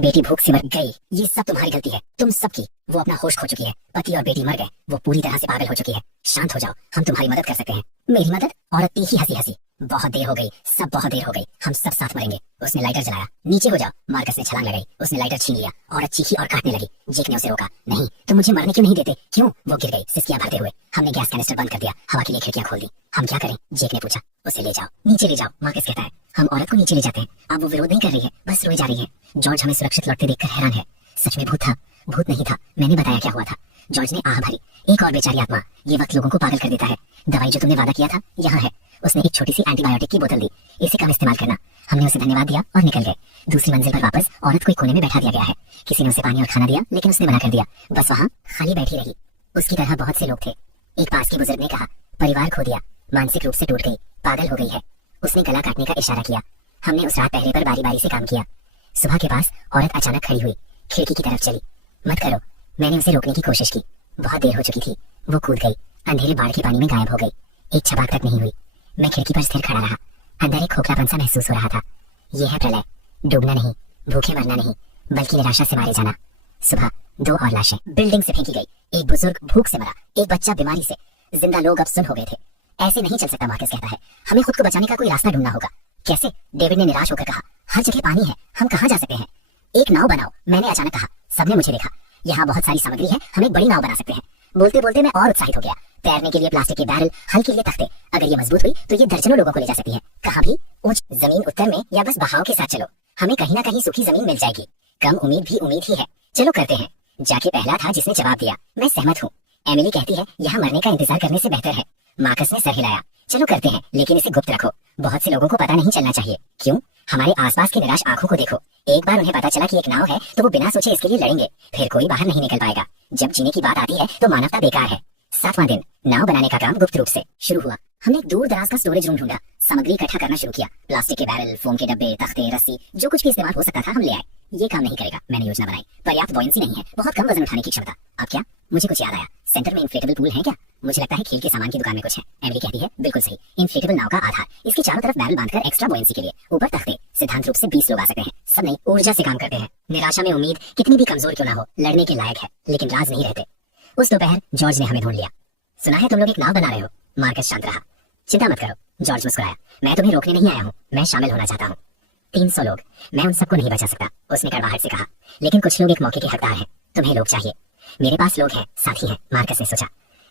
बेटी भूख से मर गई। ये सब तुम्हारी गलती है, तुम सबकी। वो अपना होश खो चुकी है। पति और बेटी मर गए। वो पूरी तरह से पागल हो चुकी है। शांत हो जाओ, हम तुम्हारी मदद कर सकते हैं। मेरी मदद? औरत तीखी हंसी हंसी। बहुत देर हो गई, सब बहुत देर हो गई। हम सब साथ मरेंगे। उसने लाइटर जलाया। नीचे हो जाओ। मार्कस ने छलांग लगाई। उसने लाइटर छीन लिया। औरत चीखी और काटने लगी। जेक ने उसे रोका। नहीं, तुम मुझे मरने क्यों नहीं देते? क्यों? वो गिर गई, सिसकियां भरते हुए। हमने गैस कैनिस्टर बंद कर दिया। हवा के लिए खिड़कियां खोल दी। हम क्या करें? जेक ने पूछा। उसे ले जाओ, नीचे ले जाओ, मार्कस कहता है। हम औरत को नीचे ले जाते हैं। अब वो विरोध नहीं कर रही है, बस रोई जा रही है। जॉर्ज हमें सुरक्षित लौटते देखकर हैरान है। सच में भूत था? भूत नहीं था, मैंने बताया क्या हुआ था। जॉर्ज ने आह भरी। एक और बेचारी आत्मा। ये वक्त लोगों को पागल कर देता है। दवाई जो तुमने वादा किया था यहाँ है। उसने एक छोटी सी एंटीबायोटिक की बोतल दी। इसे कम इस्तेमाल करना। हमने उसे धन्यवाद दिया और निकल गए। दूसरी मंजिल पर वापस औरत को एक कोने में बैठा दिया गया है। किसी ने उसे पानी और खाना दिया, लेकिन उसने मना कर दिया। बस वहाँ खाली बैठी रही। उसकी तरह बहुत से लोग थे। एक पास के बुजुर्ग ने कहा, परिवार खो दिया, मानसिक रूप से टूट गई, पागल हो गई है। उसने गला काटने का इशारा किया। हमने उस रात पहरे पर बारी बारी से काम किया। सुबह के पास औरत अचानक खड़ी हुई, खिड़की की तरफ चली। मत करो। मैंने उसे रोकने की कोशिश की। बहुत देर हो चुकी थी। वो कूद गई। अंधेरे बाढ़ के पानी में गायब हो गई। एक छबाक तक नहीं हुई। मैं खिड़की पर स्थिर खड़ा रहा। अंदर एक खोखलापन सा महसूस हो रहा था। यह है प्रलय। डूबना नहीं, भूखे मरना नहीं, बल्कि निराशा से मारे जाना। सुबह 2 और लाशें बिल्डिंग से फेंकी गई। एक बुजुर्ग भूख से मरा, एक बच्चा बीमारी से। जिंदा लोग अब सुन हो गए थे। ऐसे नहीं चल सकता, मार्कस कहता है। हमें खुद को बचाने का कोई रास्ता ढूंढना होगा। कैसे? डेविड ने निराश होकर कहा। हर जगह पानी है, हम कहाँ जा सकते हैं? एक नाव बनाओ, मैंने अचानक कहा। सबने मुझे देखा। यहाँ बहुत सारी सामग्री है, हम एक बड़ी नाव बना सकते हैं। बोलते बोलते मैं और उत्साहित हो गया। तैरने के लिए प्लास्टिक के बैरल, हल के लिए तख्ते। अगर ये मजबूत हुई तो ये दर्जनों लोगों को ले जा सकती है। कहाँ भी? ऊंच जमीन उत्तर में, या बस बहाव के साथ चलो। हमें कहीं ना कहीं सूखी जमीन मिल जाएगी। कम उम्मीद भी उम्मीद ही है। चलो करते हैं। जाके पहला था जिसने जवाब दिया। मैं सहमत हूँ। एमिली कहती है यहाँ मरने का इंतजार करने से बेहतर है। मार्कस ने सर हिलाया। चलो करते हैं, लेकिन इसे गुप्त रखो। बहुत से लोगों को पता नहीं चलना चाहिए। क्यों? हमारे आसपास की निराश आंखों को देखो। एक बार उन्हें पता चला कि एक नाव है तो वो बिना सोचे इसके लिए लड़ेंगे। फिर कोई बाहर नहीं निकल पाएगा। जब जीने की बात आती है तो मानवता बेकार है। 7वां दिन। नाव बनाने का काम गुप्त रूप से शुरू हुआ। हमने एक दूर दराज का स्टोरेज रूम ढूंढा। सामग्री इकट्ठा करना शुरू किया। प्लास्टिक के बैरल, फोम के डब्बे, तख्ते, रस्सी, जो कुछ भी इस्तेमाल हो सकता था हम ले आए। ये काम नहीं करेगा, मैंने योजना बनाई। पर्याप्त बॉयंसी नहीं है, बहुत कम वजन उठाने की क्षमता। अब क्या? मुझे कुछ याद आया। सेंटर में इन्फ्लेटेबल पूल है क्या? मुझे लगता है खेल के सामान की दुकान में कुछ है। एमिली कहती है, बिल्कुल सही, इन्फ्लेटेबल नाव का आधार, इसके चारों तरफ बैरल बांधकर एक्स्ट्रा बुओयंसी के लिए ऊपर तख्ते, सिद्धांत रूप से 20 लोग आ सकते हैं, सब नई ऊर्जा से काम करते हैं। निराशा में उम्मीद कितनी भी कमजोर क्यों ना हो, लड़ने के लायक है, लेकिन राज नहीं रहते। उस दोपहर जॉर्ज ने हमें ढूंढ लिया। सुना है तुम लोग एक नाव बना रहे हो। मार्कस शांत रहा। चिंता मत करो, जॉर्ज मुस्कुराया, मैं तुम्हें रोकने नहीं आया हूँ, मैं शामिल होना चाहता हूँ। 300 लोग, मैं उन सबको नहीं बचा सकता, उसने कड़वाहट से कहा, लेकिन कुछ लोग एक मौके के हकदार हैं, तुम्हें लोग चाहिए। मेरे पास लोग हैं, साथी हैं, मार्कस ने सोचा।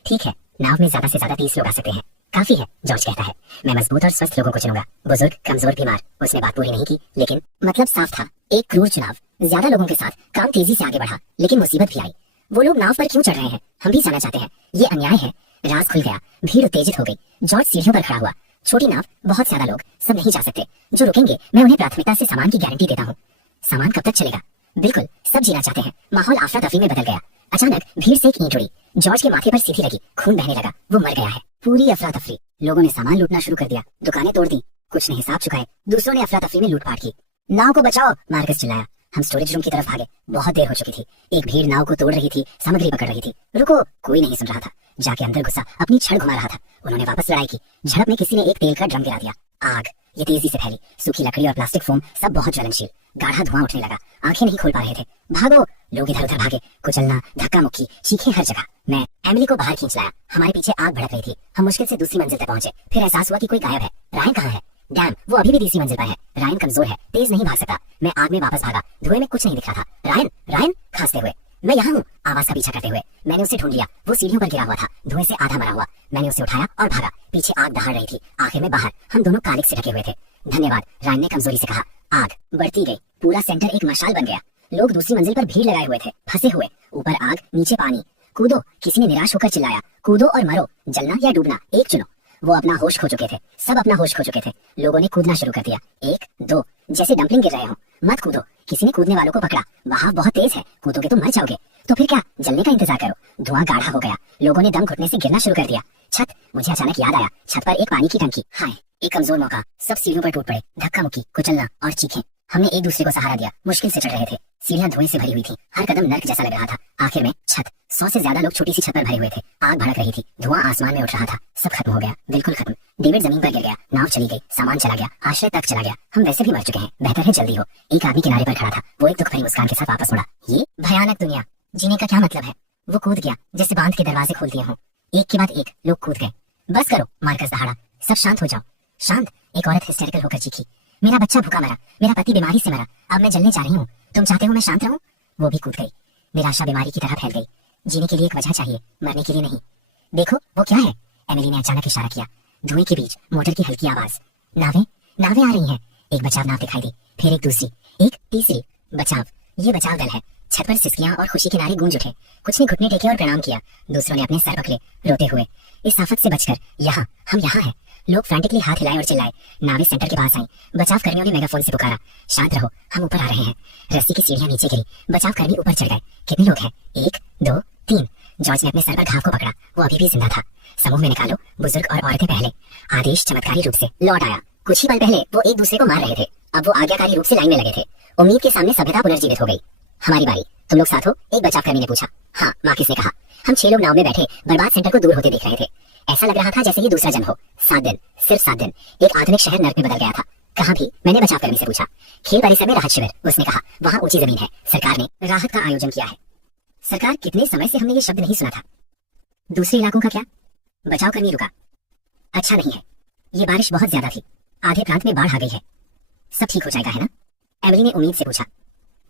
ठीक है, नाव में ज्यादा से ज्यादा 30 लोग आ सकते हैं, काफी है, जॉर्ज कहता है। मैं मजबूत और स्वस्थ लोगों को चुनूंगा, बुजुर्ग, कमजोर, बीमार। उसने बात पूरी नहीं की, लेकिन मतलब साफ था, एक क्रूर चुनाव। ज्यादा लोगों के साथ काम तेजी से आगे बढ़ा, लेकिन मुसीबत भी आई। वो लोग नाव पर क्यों चढ़ रहे हैं, हम भी जानना चाहते हैं। ये अन्याय है। राज खुल गया, भीड़ उत्तेजित हो गई। जॉर्ज सीढ़ियों पर खड़ा हुआ। छोटी नाव, बहुत ज्यादा लोग, सब नहीं जा सकते। जो रुकेंगे मैं उन्हें प्राथमिकता से सामान की गारंटी देता हूँ। सामान कब तक चलेगा? बिल्कुल, सब जीना चाहते हैं। माहौल अफरा तफरी में बदल गया। अचानक भीड़ से एक ईंट उड़ी, जॉर्ज के माथे पर सीधी लगी, खून बहने लगा। वो मर गया है। पूरी अफरा तफरी, लोगों ने सामान लूटना शुरू कर दिया, दुकानें तोड़ दी, कुछ ने हिसाब चुकाए, दूसरों ने अफरा तफरी में लूटपाट की। नाव को बचाओ, मार्कस चिल्लाया। हम स्टोरेज रूम की तरफ भागे, बहुत देर हो चुकी थी। एक भीड़ नाव को तोड़ रही थी, सामग्री पकड़ रही थी। रुको, कोई नहीं सुन रहा था। जाके अंदर घुसा, अपनी छड़ घुमा रहा था। उन्होंने वापस लड़ाई की। झड़प में किसी ने एक तेल का ड्रम गिरा दिया। आग, ये तेजी से फैली, सूखी लकड़ी और प्लास्टिक फोम सब बहुत ज्वलनशील। गाढ़ा धुआं उठने लगा, आंखें नहीं खोल पा रहे थे। भागो, लोग इधर उधर भागे, कुचलना, धक्का मुक्की, चीखें हर जगह। मैं एमिली को बाहर खींच लाया। हमारे पीछे आग भड़क रही थी। हम मुश्किल से दूसरी मंजिल तक पहुंचे, फिर एहसास हुआ कि कोई गायब है। रायन कहाँ है? डैम, वो अभी भी तीसरी मंजिल पर है। रायन कमजोर है, तेज नहीं भाग सकता। मैं आग में वापस भागा, धुएं में कुछ नहीं दिख रहा था। रायन, रायन, खांसते हुए, मैं यहाँ हूँ, आवाज का पीछा करते हुए। मैंने उसे ढूंढ लिया, वो सीढ़ियों पर गिरा हुआ था, धुएं से आधा मरा हुआ। मैंने उसे उठाया और भागा। पीछे आग दहाड़ रही थी, आखिर में बाहर। हम दोनों कालिक से ढके हुए थे। धन्यवाद, रायन ने कमजोरी से कहा। आग बढ़ती गई, पूरा सेंटर एक मशाल बन गया। लोग दूसरी मंजिल पर भीड़ लगाए हुए थे, फंसे हुए। ऊपर आग, नीचे पानी। कूदो, किसी ने निराश होकर चिल्लाया। कूदो और मरो, जलना या डूबना, एक चुनो। वो अपना होश खो चुके थे, सब अपना होश खो चुके थे। लोगों ने कूदना शुरू कर दिया। 1, 2, जैसे डंपलिंग गिर रहे हो। मत कूदो, किसी ने कूदने वालों को पकड़ा। बहाव बहुत तेज है, कूदोगे तो मर जाओगे। तो फिर क्या, जलने का इंतजार करो। धुआं गाढ़ा हो गया, लोगों ने दम घुटने से गिरना शुरू कर दिया। छत, मुझे अचानक याद आया, छत पर एक पानी की टंकी। हाय, एक कमजोर मौका। सब सीढ़ियों पर टूट पड़े, धक्का मुक्की, कुचलना और चीखें। हमने एक दूसरे को सहारा दिया, मुश्किल से चढ़ रहे थे। सीढ़ियां धुएं से भरी हुई थी, हर कदम नर्क जैसा लग रहा था। आखिर में छत, 100 से ज्यादा लोग छोटी सी छत पर भरे हुए थे। आग भड़क रही थी, धुआं आसमान में उठ रहा था। सब खत्म हो गया, बिल्कुल खत्म। डेविड जमीन पर गिर गया, नाव चली गई, सामान चला गया, आश्रय तक चला गया। हम वैसे भी मर चुके हैं, बेहतर है जल्दी हो। एक आदमी किनारे पर खड़ा था, वो एक दुख भरी मुस्कान के साथ वापस मुड़ा। ये भयानक दुनिया, जीने का क्या मतलब है? वो कूद गया, जैसे बांध के दरवाजे खोल दिए हों। एक के बाद एक लोग कूद गए। बस करो, मार्कस दहाड़ा, सब शांत हो जाओ। शांत, एक औरत हिस्टेरिकल होकर चीखी। मेरा बच्चा भूखा मरा, मेरा पति बीमारी से मरा, अब मैं जलने जा रही हूँ। तुम चाहते हो मैं शांत रहूं? वो भी कूद गई। निराशा बीमारी की तरह फैल गई। जीने के लिए एक वजह चाहिए, मरने के लिए नहीं। देखो, वो क्या है? एमिली ने अचानक इशारा किया। धुएं के बीच मोटर की हल्की आवाज। नावें, नावें आ रही हैं। एक बचाव नाव दिखाई दी, फिर एक दूसरी, एक तीसरी। बचाव, ये बचाव दल है। छत पर सिसकियां और खुशी के नारे गूंज उठे। कुछ ने घुटने टेके और प्रणाम किया, दूसरों ने अपने सर पकड़े, रोते हुए। इस आफत से बचकर यहाँ, हम यहाँ हैं। लोग फ्रैंटिकली हाथ हिलाए और चिल्लाए। नावें सेंटर के पास आई। बचाव कर्मियों ने मेगाफोन से पुकारा, शांत रहो, हम ऊपर आ रहे हैं। रस्सी की सीढ़ियां नीचे गिरी, बचाव कर्मी ऊपर चढ़ गए। कितने लोग हैं? 1, 2, 3। जॉर्ज ने अपने सर पर घाव को पकड़ा, वो अभी भी जिंदा था। समूह में निकालो, बुजुर्ग और औरतें पहले। आदेश चमत्कारी रूप से लौट आया। कुछ ही पल पहले वो एक दूसरे को मार रहे थे, अब वो आज्ञाकारी रूप से लाइन में लगे थे। उम्मीद के सामने सभ्यता पुनर्जीवित हो गई। हमारी बारी, तुम लोग साथ हो? एक बचाव कर्मी ने पूछा। हाँ, मार्कस ने कहा। हम 6 लोग नाव में बैठे बर्बाद सेंटर को दूर होते देख रहे थे। ऐसा लग रहा था जैसे ये दूसरा जन्म हो। 7 दिन, सिर्फ 7 दिन, एक आधुनिक शहर नर्क में बदल गया था। कहाँ भी? मैंने बचाव कर्मी से पूछा। खेल परिसर में राहत शिविर, उसने कहा। वहाँ ऊंची जमीन है, सरकार ने राहत का आयोजन किया है। सरकार, कितने समय से हमने ये शब्द नहीं सुना था। दूसरे इलाकों का क्या? बचाव कर्मी रुका। अच्छा नहीं है, ये बारिश बहुत ज्यादा थी, आधे प्रांत में बाढ़ आ गई है। सब ठीक हो जाएगा है ना? एमिली ने उम्मीद से पूछा।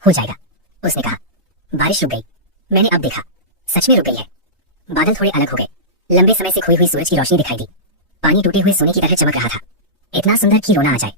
हो जाएगा, उसने कहा। बारिश रुक गई, मैंने अब देखा, सच में रुक गई है। बादल थोड़े अलग हो गए, लंबे समय से खोई हुई सूरज की रोशनी दिखाई दी। पानी टूटे हुए सोने की तरह चमक रहा था, इतना सुंदर कि रोना आ जाए।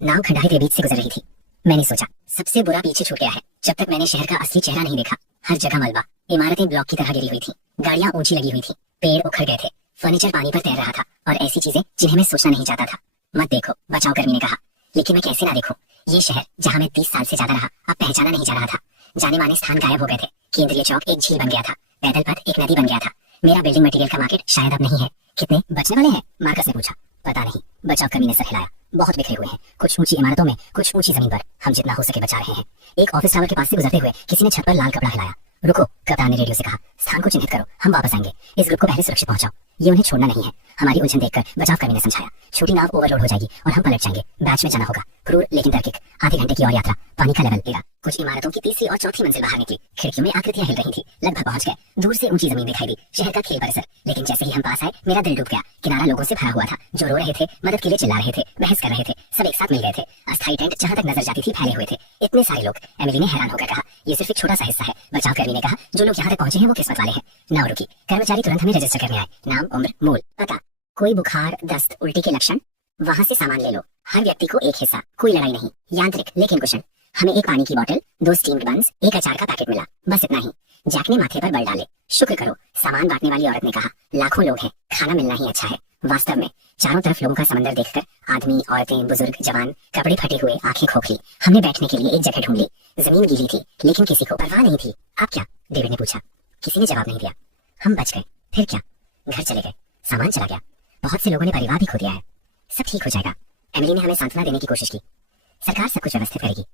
नाव खंडाई के बीच से गुजर रही थी। मैंने सोचा, सबसे बुरा पीछे छूट गया है। जब तक मैंने शहर का असली चेहरा नहीं देखा। हर जगह मलबा, इमारतें ब्लॉक की तरह गिरी हुई थी, गाड़ियां ऊंची लगी हुई थी, पेड़ उखड़ गए थे, फर्नीचर पानी पर तैर रहा था, और ऐसी चीजें जिन्हें मैं सोचना नहीं चाहता था। मत देखो, बचाव कर्मी ने कहा। लेकिन मैं कैसे ना देखूं? ये शहर जहाँ मैं 30 साल से ज्यादा रहा, अब पहचाना नहीं जा रहा था। जाने माने स्थान गायब हो गए थे। केंद्रीय चौक एक झील बन गया था, पैदल पथ एक नदी बन गया था। मेरा बिल्डिंग मटेरियल का मार्केट शायद अब नहीं है। कितने बचने वाले हैं? मार्कस ने पूछा। पता नहीं, बचाव कर्मी ने सर हिलाया। बहुत बिखरे हुए हैं, कुछ ऊंची इमारतों में, कुछ ऊंची जमीन पर। हम जितना हो सके बचा रहे हैं। एक ऑफिस टावर के पास से गुजरते हुए किसी ने छत पर लाल कपड़ा हिलाया। रुको, कप्तान ने रेडियो से कहा। स्थान को चिन्हित करो, हम वापस आएंगे। इस ग्रुप को पहले सुरक्षित पहुंचाओ। ये उन्हें छोड़ना नहीं है। हमारी उलझन देखकर बचाव कर्मी ने समझाया, छोटी नाव ओवरलोड हो जाएगी और हम पलट जाएंगे। बैच में जाना होगा। क्रूर लेकिन तर्किक। आधे घंटे की और यात्रा। पानी का लेवल गिरा। कुछ इमारतों की तीसरी और चौथी मंजिल बाहर निकली। खिड़कियों में आकृतियां हिल रही थी। लगभग पहुंच गए। दूर से ऊंची जमीन दिखाई दी, शहर का खेल परिसर। लेकिन जैसे ही हम पास आए मेरा दिल डूब गया। किनारा लोगों से भरा हुआ था, जो रो रहे थे, मदद के लिए चिल्ला रहे थे, बहस कर रहे थे। सब एक साथ मिल गए थे। अस्थायी टेंट जहां तक नजर जाती थी फैले हुए थे। इतने सारे लोग। एमिली ने हैरान होकर कहा, ये सिर्फ एक छोटा सा हिस्सा है। बचाव कर्मी ने कहा, जो लोग यहाँ तक पहुंचे हैं वो किस्मत वाले हैं। नाव रुकी। कर्मचारी तुरंत हमें रजिस्टर करने आए। नाम, उम्र, मूल, पता। कोई बुखार, दस्त, उल्टी के लक्षण, वहाँ से सामान ले लो। हर व्यक्ति को एक हिस्सा। कोई लड़ाई नहीं। यांत्रिक लेकिन कुशल। हमें एक पानी की बोतल, 2 स्टीम्ड बंस, एक अचार का पैकेट मिला। बस इतना ही। जैक ने माथे पर बल डाले। शुक्र करो, सामान बांटने वाली औरत ने कहा। लाखों लोग हैं, खाना मिलना ही अच्छा है। वास्तव में चारों तरफ लोगों का समंदर देखकर आदमी, औरतें, बुजुर्ग, जवान, कपड़े फटे हुए, आंखें खोखली। हमने बैठने के लिए एक जगह ढूंढ ली। जमीन गीली थी, लेकिन किसी को परवाह नहीं थी। आप क्या? डेविड ने पूछा। किसी ने जवाब नहीं दिया। हम बच गए। फिर क्या? घर चले गए। सामान चला गया। बहुत से लोगों ने परिवार भी खो दिया है। सब ठीक हो जाएगा। एमिली ने हमें सांत्वना देने की कोशिश की। सरकार सब कुछ व्यवस्थित करेगी।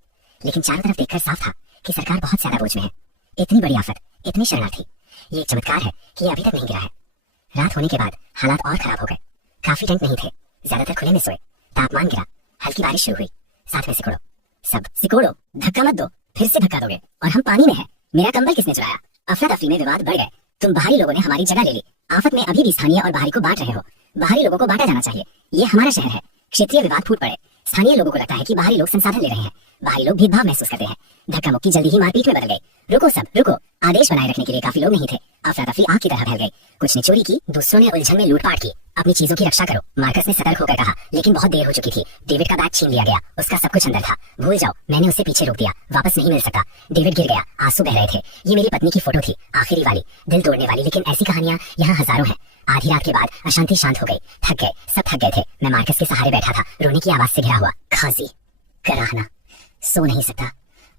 लेकिन चारों तरफ देखकर साफ था कि सरकार बहुत ज्यादा बोझ में है। इतनी बड़ी आफत, इतने शरणार्थी। ये एक चमत्कार है कि ये अभी तक नहीं गिरा है। रात होने के बाद हालात और खराब हो गए। काफी टेंट नहीं थे, ज्यादातर खुले में सोए। तापमान गिरा, हल्की बारिश शुरू हुई। साथ में सिकोड़ो। सब सिकोड़ो, धक्का मत दो, फिर से धक्का दोगे और हम पानी में हैं। मेरा कंबल किसने चुराया? अफरा तफरी में विवाद बढ़ गए। तुम बाहरी लोगों ने हमारी जगह ले ली। आफत में अभी भी स्थानीय और बाहरी को बांट रहे हो। बाहरी लोगों को बांटा जाना चाहिए। ये हमारा शहर है। क्षेत्रीय विवाद फूट पड़े। स्थानीय लोगों को लगता है कि बाहरी लोग संसाधन ले रहे हैं। बाहरी लोग भेदभाव महसूस करते हैं। धक्का मुक्की जल्दी ही मारपीट में बदल गई। रुको सब, रुको। आदेश बनाए रखने के लिए काफी लोग नहीं थे। अफरा तफरी आग की तरह फैल गई। कुछ ने चोरी की, दूसरों ने उलझन में लूटपाट की। अपनी चीजों की रक्षा करो, मार्कस ने सतर्क होकर कहा। लेकिन बहुत देर हो चुकी थी। डेविड का बैग छीन लिया गया। उसका सब कुछ अंदर था। भूल जाओ, मैंने उसे पीछे रोक दिया। वापस नहीं मिल सकता। डेविड गिर गया, आंसू बह रहे थे। ये मेरी पत्नी की फोटो थी, आखिरी वाली, दिल तोड़ने वाली। लेकिन ऐसी कहानियां यहाँ हजारों हैं। आधी रात के बाद अशांति शांत हो गई। थक गए, सब थक गए थे। मैं मार्कस के सहारे बैठा था, रोने की आवाज से घिरा हुआ। खांसी, कराहना, सो नहीं सकता।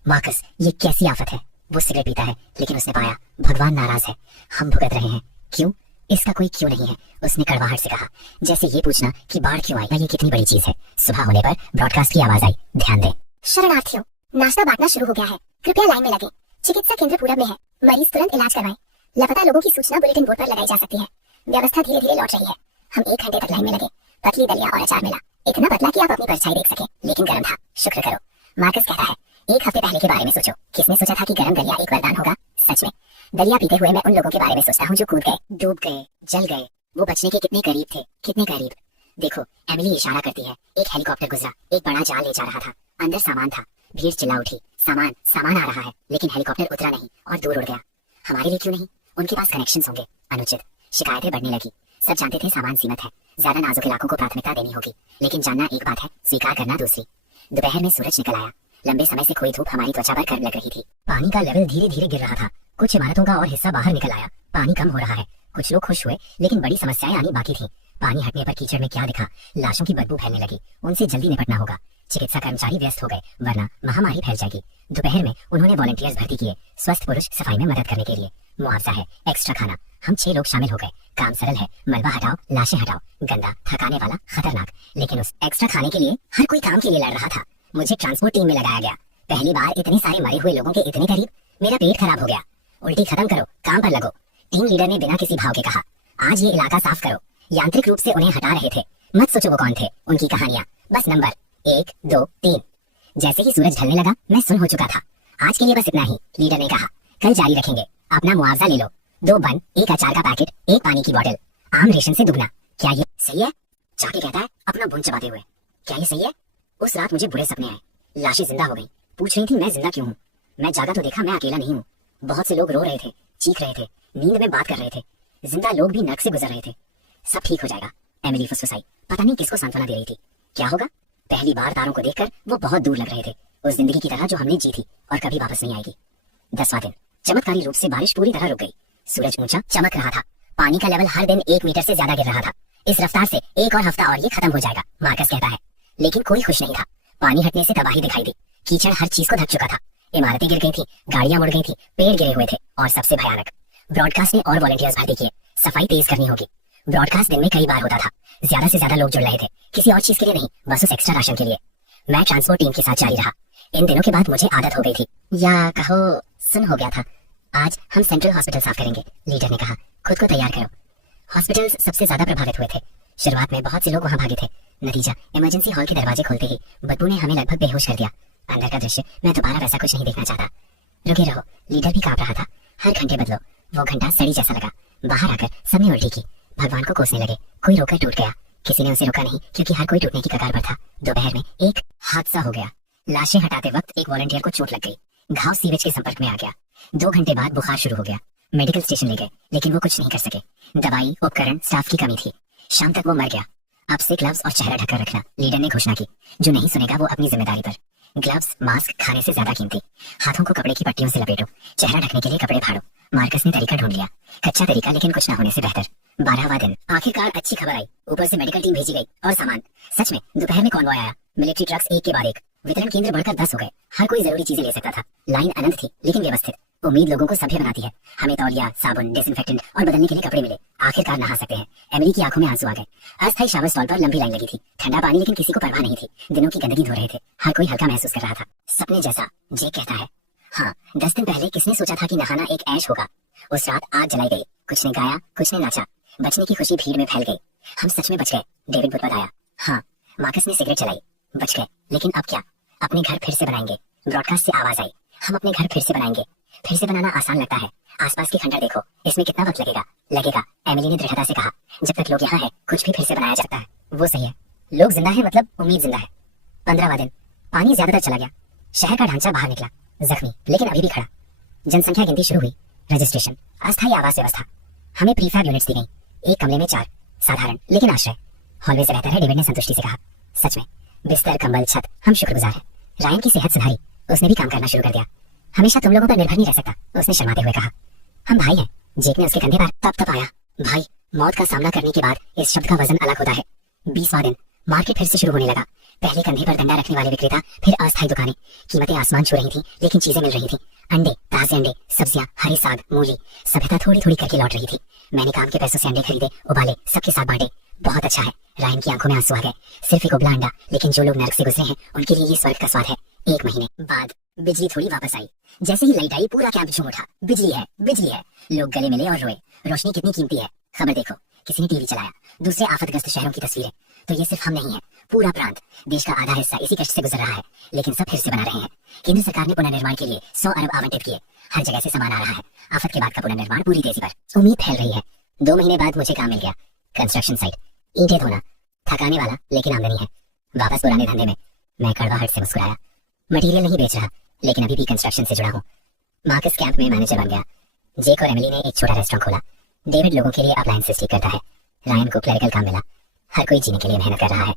मार्कस, ये कैसी आफत है? वो सिगरेट पीता है, लेकिन उसने पाया भगवान नाराज है। हम भुगत रहे हैं। क्यों? इसका कोई क्यों नहीं है, उसने कड़वाहट से कहा। जैसे ये पूछना कि बाढ़ क्यों आई, ये कितनी बड़ी चीज है। सुबह होने पर ब्रॉडकास्ट की आवाज आई, ध्यान दें। शरणार्थियों, नाश्ता बांटना शुरू हो गया है। कृपया लाइन में लगे। चिकित्सा केंद्र पूरब में है। मरीज तुरंत इलाज करवाएं। लापता लोगों की सूचना बुलेटिन बोर्ड पर लगाई जा सकती है। व्यवस्था धीरे धीरे लौट रही है। हम 1 घंटे तक लाइन में लगे। पतली दलिया और अचार मिला। इतना पतला कि आप अपनी परछाई देख सके, लेकिन गर्म था। शुक्र करो। मार्कस कहता है, 1 हफ्ते पहले के बारे में सोचो। किसने सोचा था कि गर्म दलिया एक वरदान होगा? सच में दलिया पीते हुए मैं उन लोगों के बारे में सोचता हूँ जो कूद गए, डूब गए, जल गए। वो बचने के कितने करीब थे, कितने करीब। देखो, एमिली इशारा करती है। एक हेलीकॉप्टर गुजरा, एक बड़ा जाल ले जा रहा था। अंदर सामान था। भीड़ चिल्ला उठी, सामान सामान आ रहा है। लेकिन हेलीकॉप्टर उतरा नहीं और दूर उड़ गया। हमारे लिए क्यों नहीं? उनके पास कनेक्शन होंगे। अनुचित। शिकायतें बढ़ने लगी। सब जानते थे सामान सीमित है, ज्यादा नाजुक इलाकों को प्राथमिकता देनी होगी। लेकिन जानना एक बात है, स्वीकार करना दूसरी। दोपहर में सूरज निकल आया। लंबे समय से खोई धूप हमारी त्वचा पर कर लग रही थी। पानी का लेवल धीरे धीरे गिर रहा था। कुछ इमारतों का और हिस्सा बाहर निकल आया। पानी कम हो रहा है। कुछ लोग खुश हुए, लेकिन बड़ी समस्याएं आनी बाकी थी। पानी हटने पर कीचड़ में क्या दिखा? लाशों की बदबू फैलने लगी। उनसे जल्दी निपटना होगा। चिकित्सा कर्मचारी व्यस्त हो गए, वरना महामारी फैल जाएगी। दोपहर में उन्होंने वॉलंटियर्स भर्ती किए, स्वस्थ पुरुष सफाई में मदद करने के लिए। मुआवजा है, एक्स्ट्रा खाना। हम 6 लोग शामिल हो गए। काम सरल है, मलबा हटाओ, लाशें हटाओ। गंदा, थकाने वाला, खतरनाक। लेकिन उस एक्स्ट्रा खाने के लिए हर कोई काम के लिए लड़ रहा था। मुझे ट्रांसपोर्ट टीम में लगाया गया। पहली बार इतने सारे मरे हुए लोगों के इतने करीब। मेरा पेट खराब हो गया। उल्टी खत्म करो, काम पर लगो। टीम लीडर ने बिना किसी भाव के कहा, आज ये इलाका साफ करो। यांत्रिक रूप से उन्हें हटा रहे थे। मत सोचो वो कौन थे, उनकी कहानियां। बस नंबर 1, 2, 3। जैसे ही सूरज ढलने लगा, मैं सुन हो चुका था। आज के लिए बस इतना ही, लीडर ने कहा। कल जारी रखेंगे। अपना मुआवजा ले लो। 2 बन, 1 अचार का पैकेट, 1 पानी की बोतल। आम रेशन से दुगना। क्या ये सही है? जाके कहता है अपना बुन चबाते हुए। क्या ये सही है? उस रात मुझे बुरे सपने आए। लाशें जिंदा हो गई। पूछ रही थी मैं जिंदा क्यों हूँ। मैं जागा तो देखा मैं अकेला नहीं हूँ। बहुत से लोग रो रहे थे, चीख रहे थे, नींद में बात कर रहे थे। जिंदा लोग भी नर्क से गुजर रहे थे। सब ठीक हो जाएगा, एमिली फुसफुसाई। पता नहीं किसको सांत्वना दे रही थी। क्या होगा? पहली बार तारों को देखकर वो बहुत दूर लग रहे थे, उस जिंदगी की तरह जो हमने जी थी और कभी वापस नहीं आएगी। 10वां दिन। चमत्कारी रूप से बारिश पूरी तरह रुक गई। सूरज ऊंचा चमक रहा था। पानी का लेवल हर दिन 1 मीटर से ज्यादा गिर रहा था। इस रफ्तार से 1 और हफ्ता और ये खत्म हो जाएगा, मार्कस कहता है। लेकिन कोई खुश नहीं था। पानी हटने से तबाही दिखाई दी। कीचड़ हर चीज को ढक चुका था। इमारतें गिर गई थी, गाड़ियां मुड़ गई थी, पेड़ गिरे हुए थे। और सबसे भयानक, ब्रॉडकास्ट ने और वॉलंटियर्स भर्ती किए। सफाई तेज करनी होगी। ब्रॉडकास्ट दिन में कई बार होता था। ज्यादा से ज्यादा लोग जुड़ रहे थे, किसी और चीज के लिए नहीं, बस उस एक्स्ट्रा राशन के लिए। मैं ट्रांसपोर्ट टीम के साथ जारी रहा। इन दिनों के बाद मुझे आदत हो गई थी, या कहो सुन हो गया था। आज हम सेंट्रल हॉस्पिटल साफ करेंगे, लीडर ने कहा। खुद को तैयार करो। हॉस्पिटल्स सबसे ज्यादा प्रभावित हुए थे। शुरुआत में बहुत से लोग वहां भागे थे। नतीजा, इमरजेंसी हॉल के दरवाजे खोलते ही बदबू ने हमें लगभग बेहोश कर दिया। अंदर का दृश्य मैं दोबारा वैसा कुछ नहीं देखना चाहता। रुके रहो, लीडर भी कांप रहा था। हर घंटे बदलो। वो घंटा सड़ी जैसा लगा। बाहर आकर सबने उल्टी की, भगवान को कोसने लगे। कोई रोकर टूट गया, किसी ने उसे रोका नहीं क्योंकि हर कोई टूटने की कगार पर था। दोपहर में एक हादसा हो गया। लाशें हटाते वक्त एक वॉलंटियर को चोट लग गई। घाव सीवेज के संपर्क में आ गया। 2 घंटे बाद बुखार शुरू हो गया। मेडिकल स्टेशन ले गए लेकिन वो कुछ नहीं कर सके। दवाई, उपकरण, स्टाफ की कमी थी। शाम तक वो मर गया। अब से ग्लव्स और चेहरा ढककर रखना, लीडर ने घोषणा की। जो नहीं सुनेगा वो अपनी जिम्मेदारी पर। ग्लव्स, मास्क खाने से ज्यादा कीमती। हाथों को कपड़े की पट्टियों से लपेटो। चेहरा ढकने के लिए कपड़े फाड़ो। मार्कस ने तरीका ढूंढ लिया। कच्चा तरीका लेकिन कुछ ना होने से बेहतर। 12वां दिन। आखिरकार अच्छी खबर आई। ऊपर से मेडिकल टीम भेजी गई और सामान। सच में दोपहर में कॉन्वॉय आया। मिलिट्री ट्रक्स एक के बाद एक। वितरण केंद्र बढ़कर 10 हो गए। हर कोई जरूरी चीजें ले सकता था। लाइन अनंत थी लेकिन व्यवस्थित। उम्मीद लोगों को सभ्य बनाती है। हमें तौलिया, साबुन, डिसइंफेक्टेंट और बदलने के लिए कपड़े मिले। आखिरकार नहा सकते हैं। एमिली की आंखों में आंसू आ गए। अस्थायी शावर स्टॉल पर लंबी लाइन लगी थी। ठंडा पानी लेकिन किसी को परवाह नहीं थी। दिनों की गंदगी धो रहे थे। हर कोई हल्का महसूस कर रहा था। सपने जैसा, जे कहता है। हाँ, 10 दिन पहले किसने सोचा था कि नहाना एक ऐश होगा। उस रात आग जलाई गई। कुछ ने गाया, कुछ ने नाचा। बचने की खुशी भीड़ में फैल गई। हम सच में बच गए। डेविड बुत बताया। हाँ, मार्कस ने सिगरेट चलाई। बच गए, लेकिन अब क्या? अपने घर फिर से बनाएंगे। ब्रॉडकास्ट से आवाज आई। हम अपने घर फिर से बनाएंगे। फिर से बनाना आसान लगता है। आसपास के खंडर देखो, इसमें कितना वक्त लगेगा। लगेगा, एमिली ने दृढ़ता से कहा। जब तक लोग यहाँ हैं, कुछ भी फिर से बनाया जाता है। वो सही है। लोग जिंदा है मतलब उम्मीद जिंदा है। 15वां दिन। पानी ज्यादातर चला गया। शहर का ढांचा बाहर निकला। जख्मी लेकिन अभी भी खड़ा। जनसंख्या गिनती शुरू हुई। रजिस्ट्रेशन, अस्थायी आवास व्यवस्था। हमें प्रीफैब यूनिट्स दी गई। एक कमरे में 4। साधारण लेकिन आश्रय। हॉलवे से बेहतर है, डेविड ने संतुष्टि से कहा। सच में। बिस्तर, कंबल, छत, हम शुक्रगुजार हैं। रायन की सेहत सुधारी। उसने भी काम करना शुरू कर दिया। हमेशा तुम लोगों पर निर्भर नहीं रह सकता, उसने शर्माते हुए कहा। हम भाई हैं। जेक ने उसके कंधे पर तप आया। भाई, मौत का सामना करने के बाद इस शब्द का वजन अलग होता है। 20वां दिन। मार्केट फिर से शुरू होने लगा। पहले कंधे पर डंडा रखने वाले विक्रेता, फिर अस्थायी दुकानें। कीमतें आसमान छू रही थी लेकिन चीजें मिल रही थी। अंडे, ताजे अंडे, सब्जियां, हरी साग, मूली। सभ्यता थोड़ी थोड़ी करके लौट रही थी। मैंने काम के पैसों से अंडे खरीदे, उबाले, सबके साथ बांटे। बहुत अच्छा है। रायन की आंखों में आंसू आ गए। सिर्फ एक उबला अंडा, लेकिन जो लोग नर्क से गुजरे हैं उनके लिए ये स्वर्ग का स्वाद है। 1 महीने बाद बिजली थोड़ी वापस आई। जैसे ही लाइट आई पूरा कैंप झूम उठा। बिजली है, बिजली है। लोग गले मिले और रोए। रोशनी कितनी कीमती है। खबर देखो, किसी ने टीवी चलाया। दूसरे आफतग्रस्त शहरों की तस्वीरें। तो ये सिर्फ हम नहीं है, पूरा प्रांत, देश का आधा हिस्सा इसी कष्ट से गुजर रहा है। लेकिन सब फिर से बना रहे हैं। केंद्र सरकार ने पुनर्निर्माण के लिए 100 अरब आवंटित किए। हर जगह से सामान आ रहा है। आफत के बाद का पुनर्निर्माण पूरी तेजी पर। उम्मीद फैल रही है। 2 महीने बाद मुझे काम मिल गया। Construction site. ईंटें धोना। थकाने वाला लेकिन आमदनी है। वापस पुराने धंधे में। मैं कड़वाहट से मुस्कुराया। मटीरियल नहीं बेच रहा लेकिन अभी भी कंस्ट्रक्शन से जुड़ा हूँ। मार्कस कैंप में मैनेजर बन गया। जेक और एमिली ने एक छोटा रेस्टोरेंट खोला। डेविड लोगों के लिए अप्लायंसेस ठीक करता है। रायन को क्लरिकल काम मिला। हर कोई जीने के लिए मेहनत कर रहा है।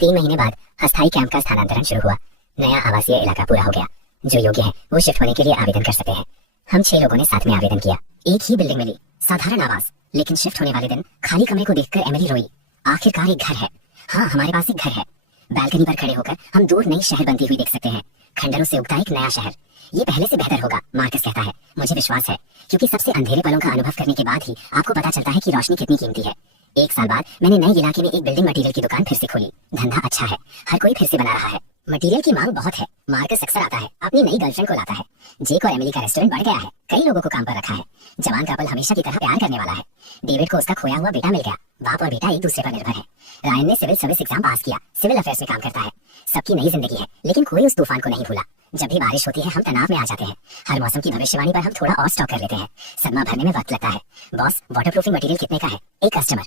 3 महीने बाद अस्थायी कैंप का स्थानांतरण शुरू हुआ। नया आवासीय इलाका पूरा हो गया। जो योग्य है वो शिफ्ट होने के लिए आवेदन कर सकते हैं। हम 6 लोगों ने साथ में आवेदन किया। एक ही बिल्डिंग मिली, साधारण आवास। लेकिन शिफ्ट होने वाले दिन खाली कमरे को देखकर एमिली रोई। आखिरकार एक घर है। हाँ, हमारे पास एक घर है। बालकनी पर खड़े होकर हम दूर नई शहर बनती हुई देख सकते हैं। खंडरों से उगता एक नया शहर। ये पहले से बेहतर होगा, मार्कस कहता है। मुझे विश्वास है, क्योंकि सबसे अंधेरे पलों का अनुभव करने के बाद ही आपको पता चलता है कि रोशनी कितनी कीमती है। 1 साल बाद मैंने नए इलाके में एक बिल्डिंग मटेरियल की दुकान फिर से खोली। धंधा अच्छा है। हर कोई फिर से बना रहा है। मटेरियल की मांग बहुत है। मार्कस अक्सर आता है, अपनी नई गर्लफ्रेंड को लाता है। जेक और एमिली का रेस्टोरेंट बढ़ गया है। कई लोगों को काम पर रखा है। जवान कपल हमेशा की तरह प्यार करने वाला है। डेविड को उसका खोया हुआ बेटा मिल गया। बाप और बेटा एक दूसरे पर निर्भर है। रायन ने सिविल सर्विस एग्जाम पास किया। सिविल अफेयर्स में काम करता है। सबकी नई जिंदगी है लेकिन कोई उस तूफान को नहीं भूला। जब भी बारिश होती है हम तनाव में आ जाते हैं। हर मौसम की भविष्यवाणी पर हम थोड़ा और स्टॉक कर लेते हैं। सदमा भरने में वक्त लगता है। बॉस, वाटरप्रूफिंग मटेरियल कितने का है? एक कस्टमर।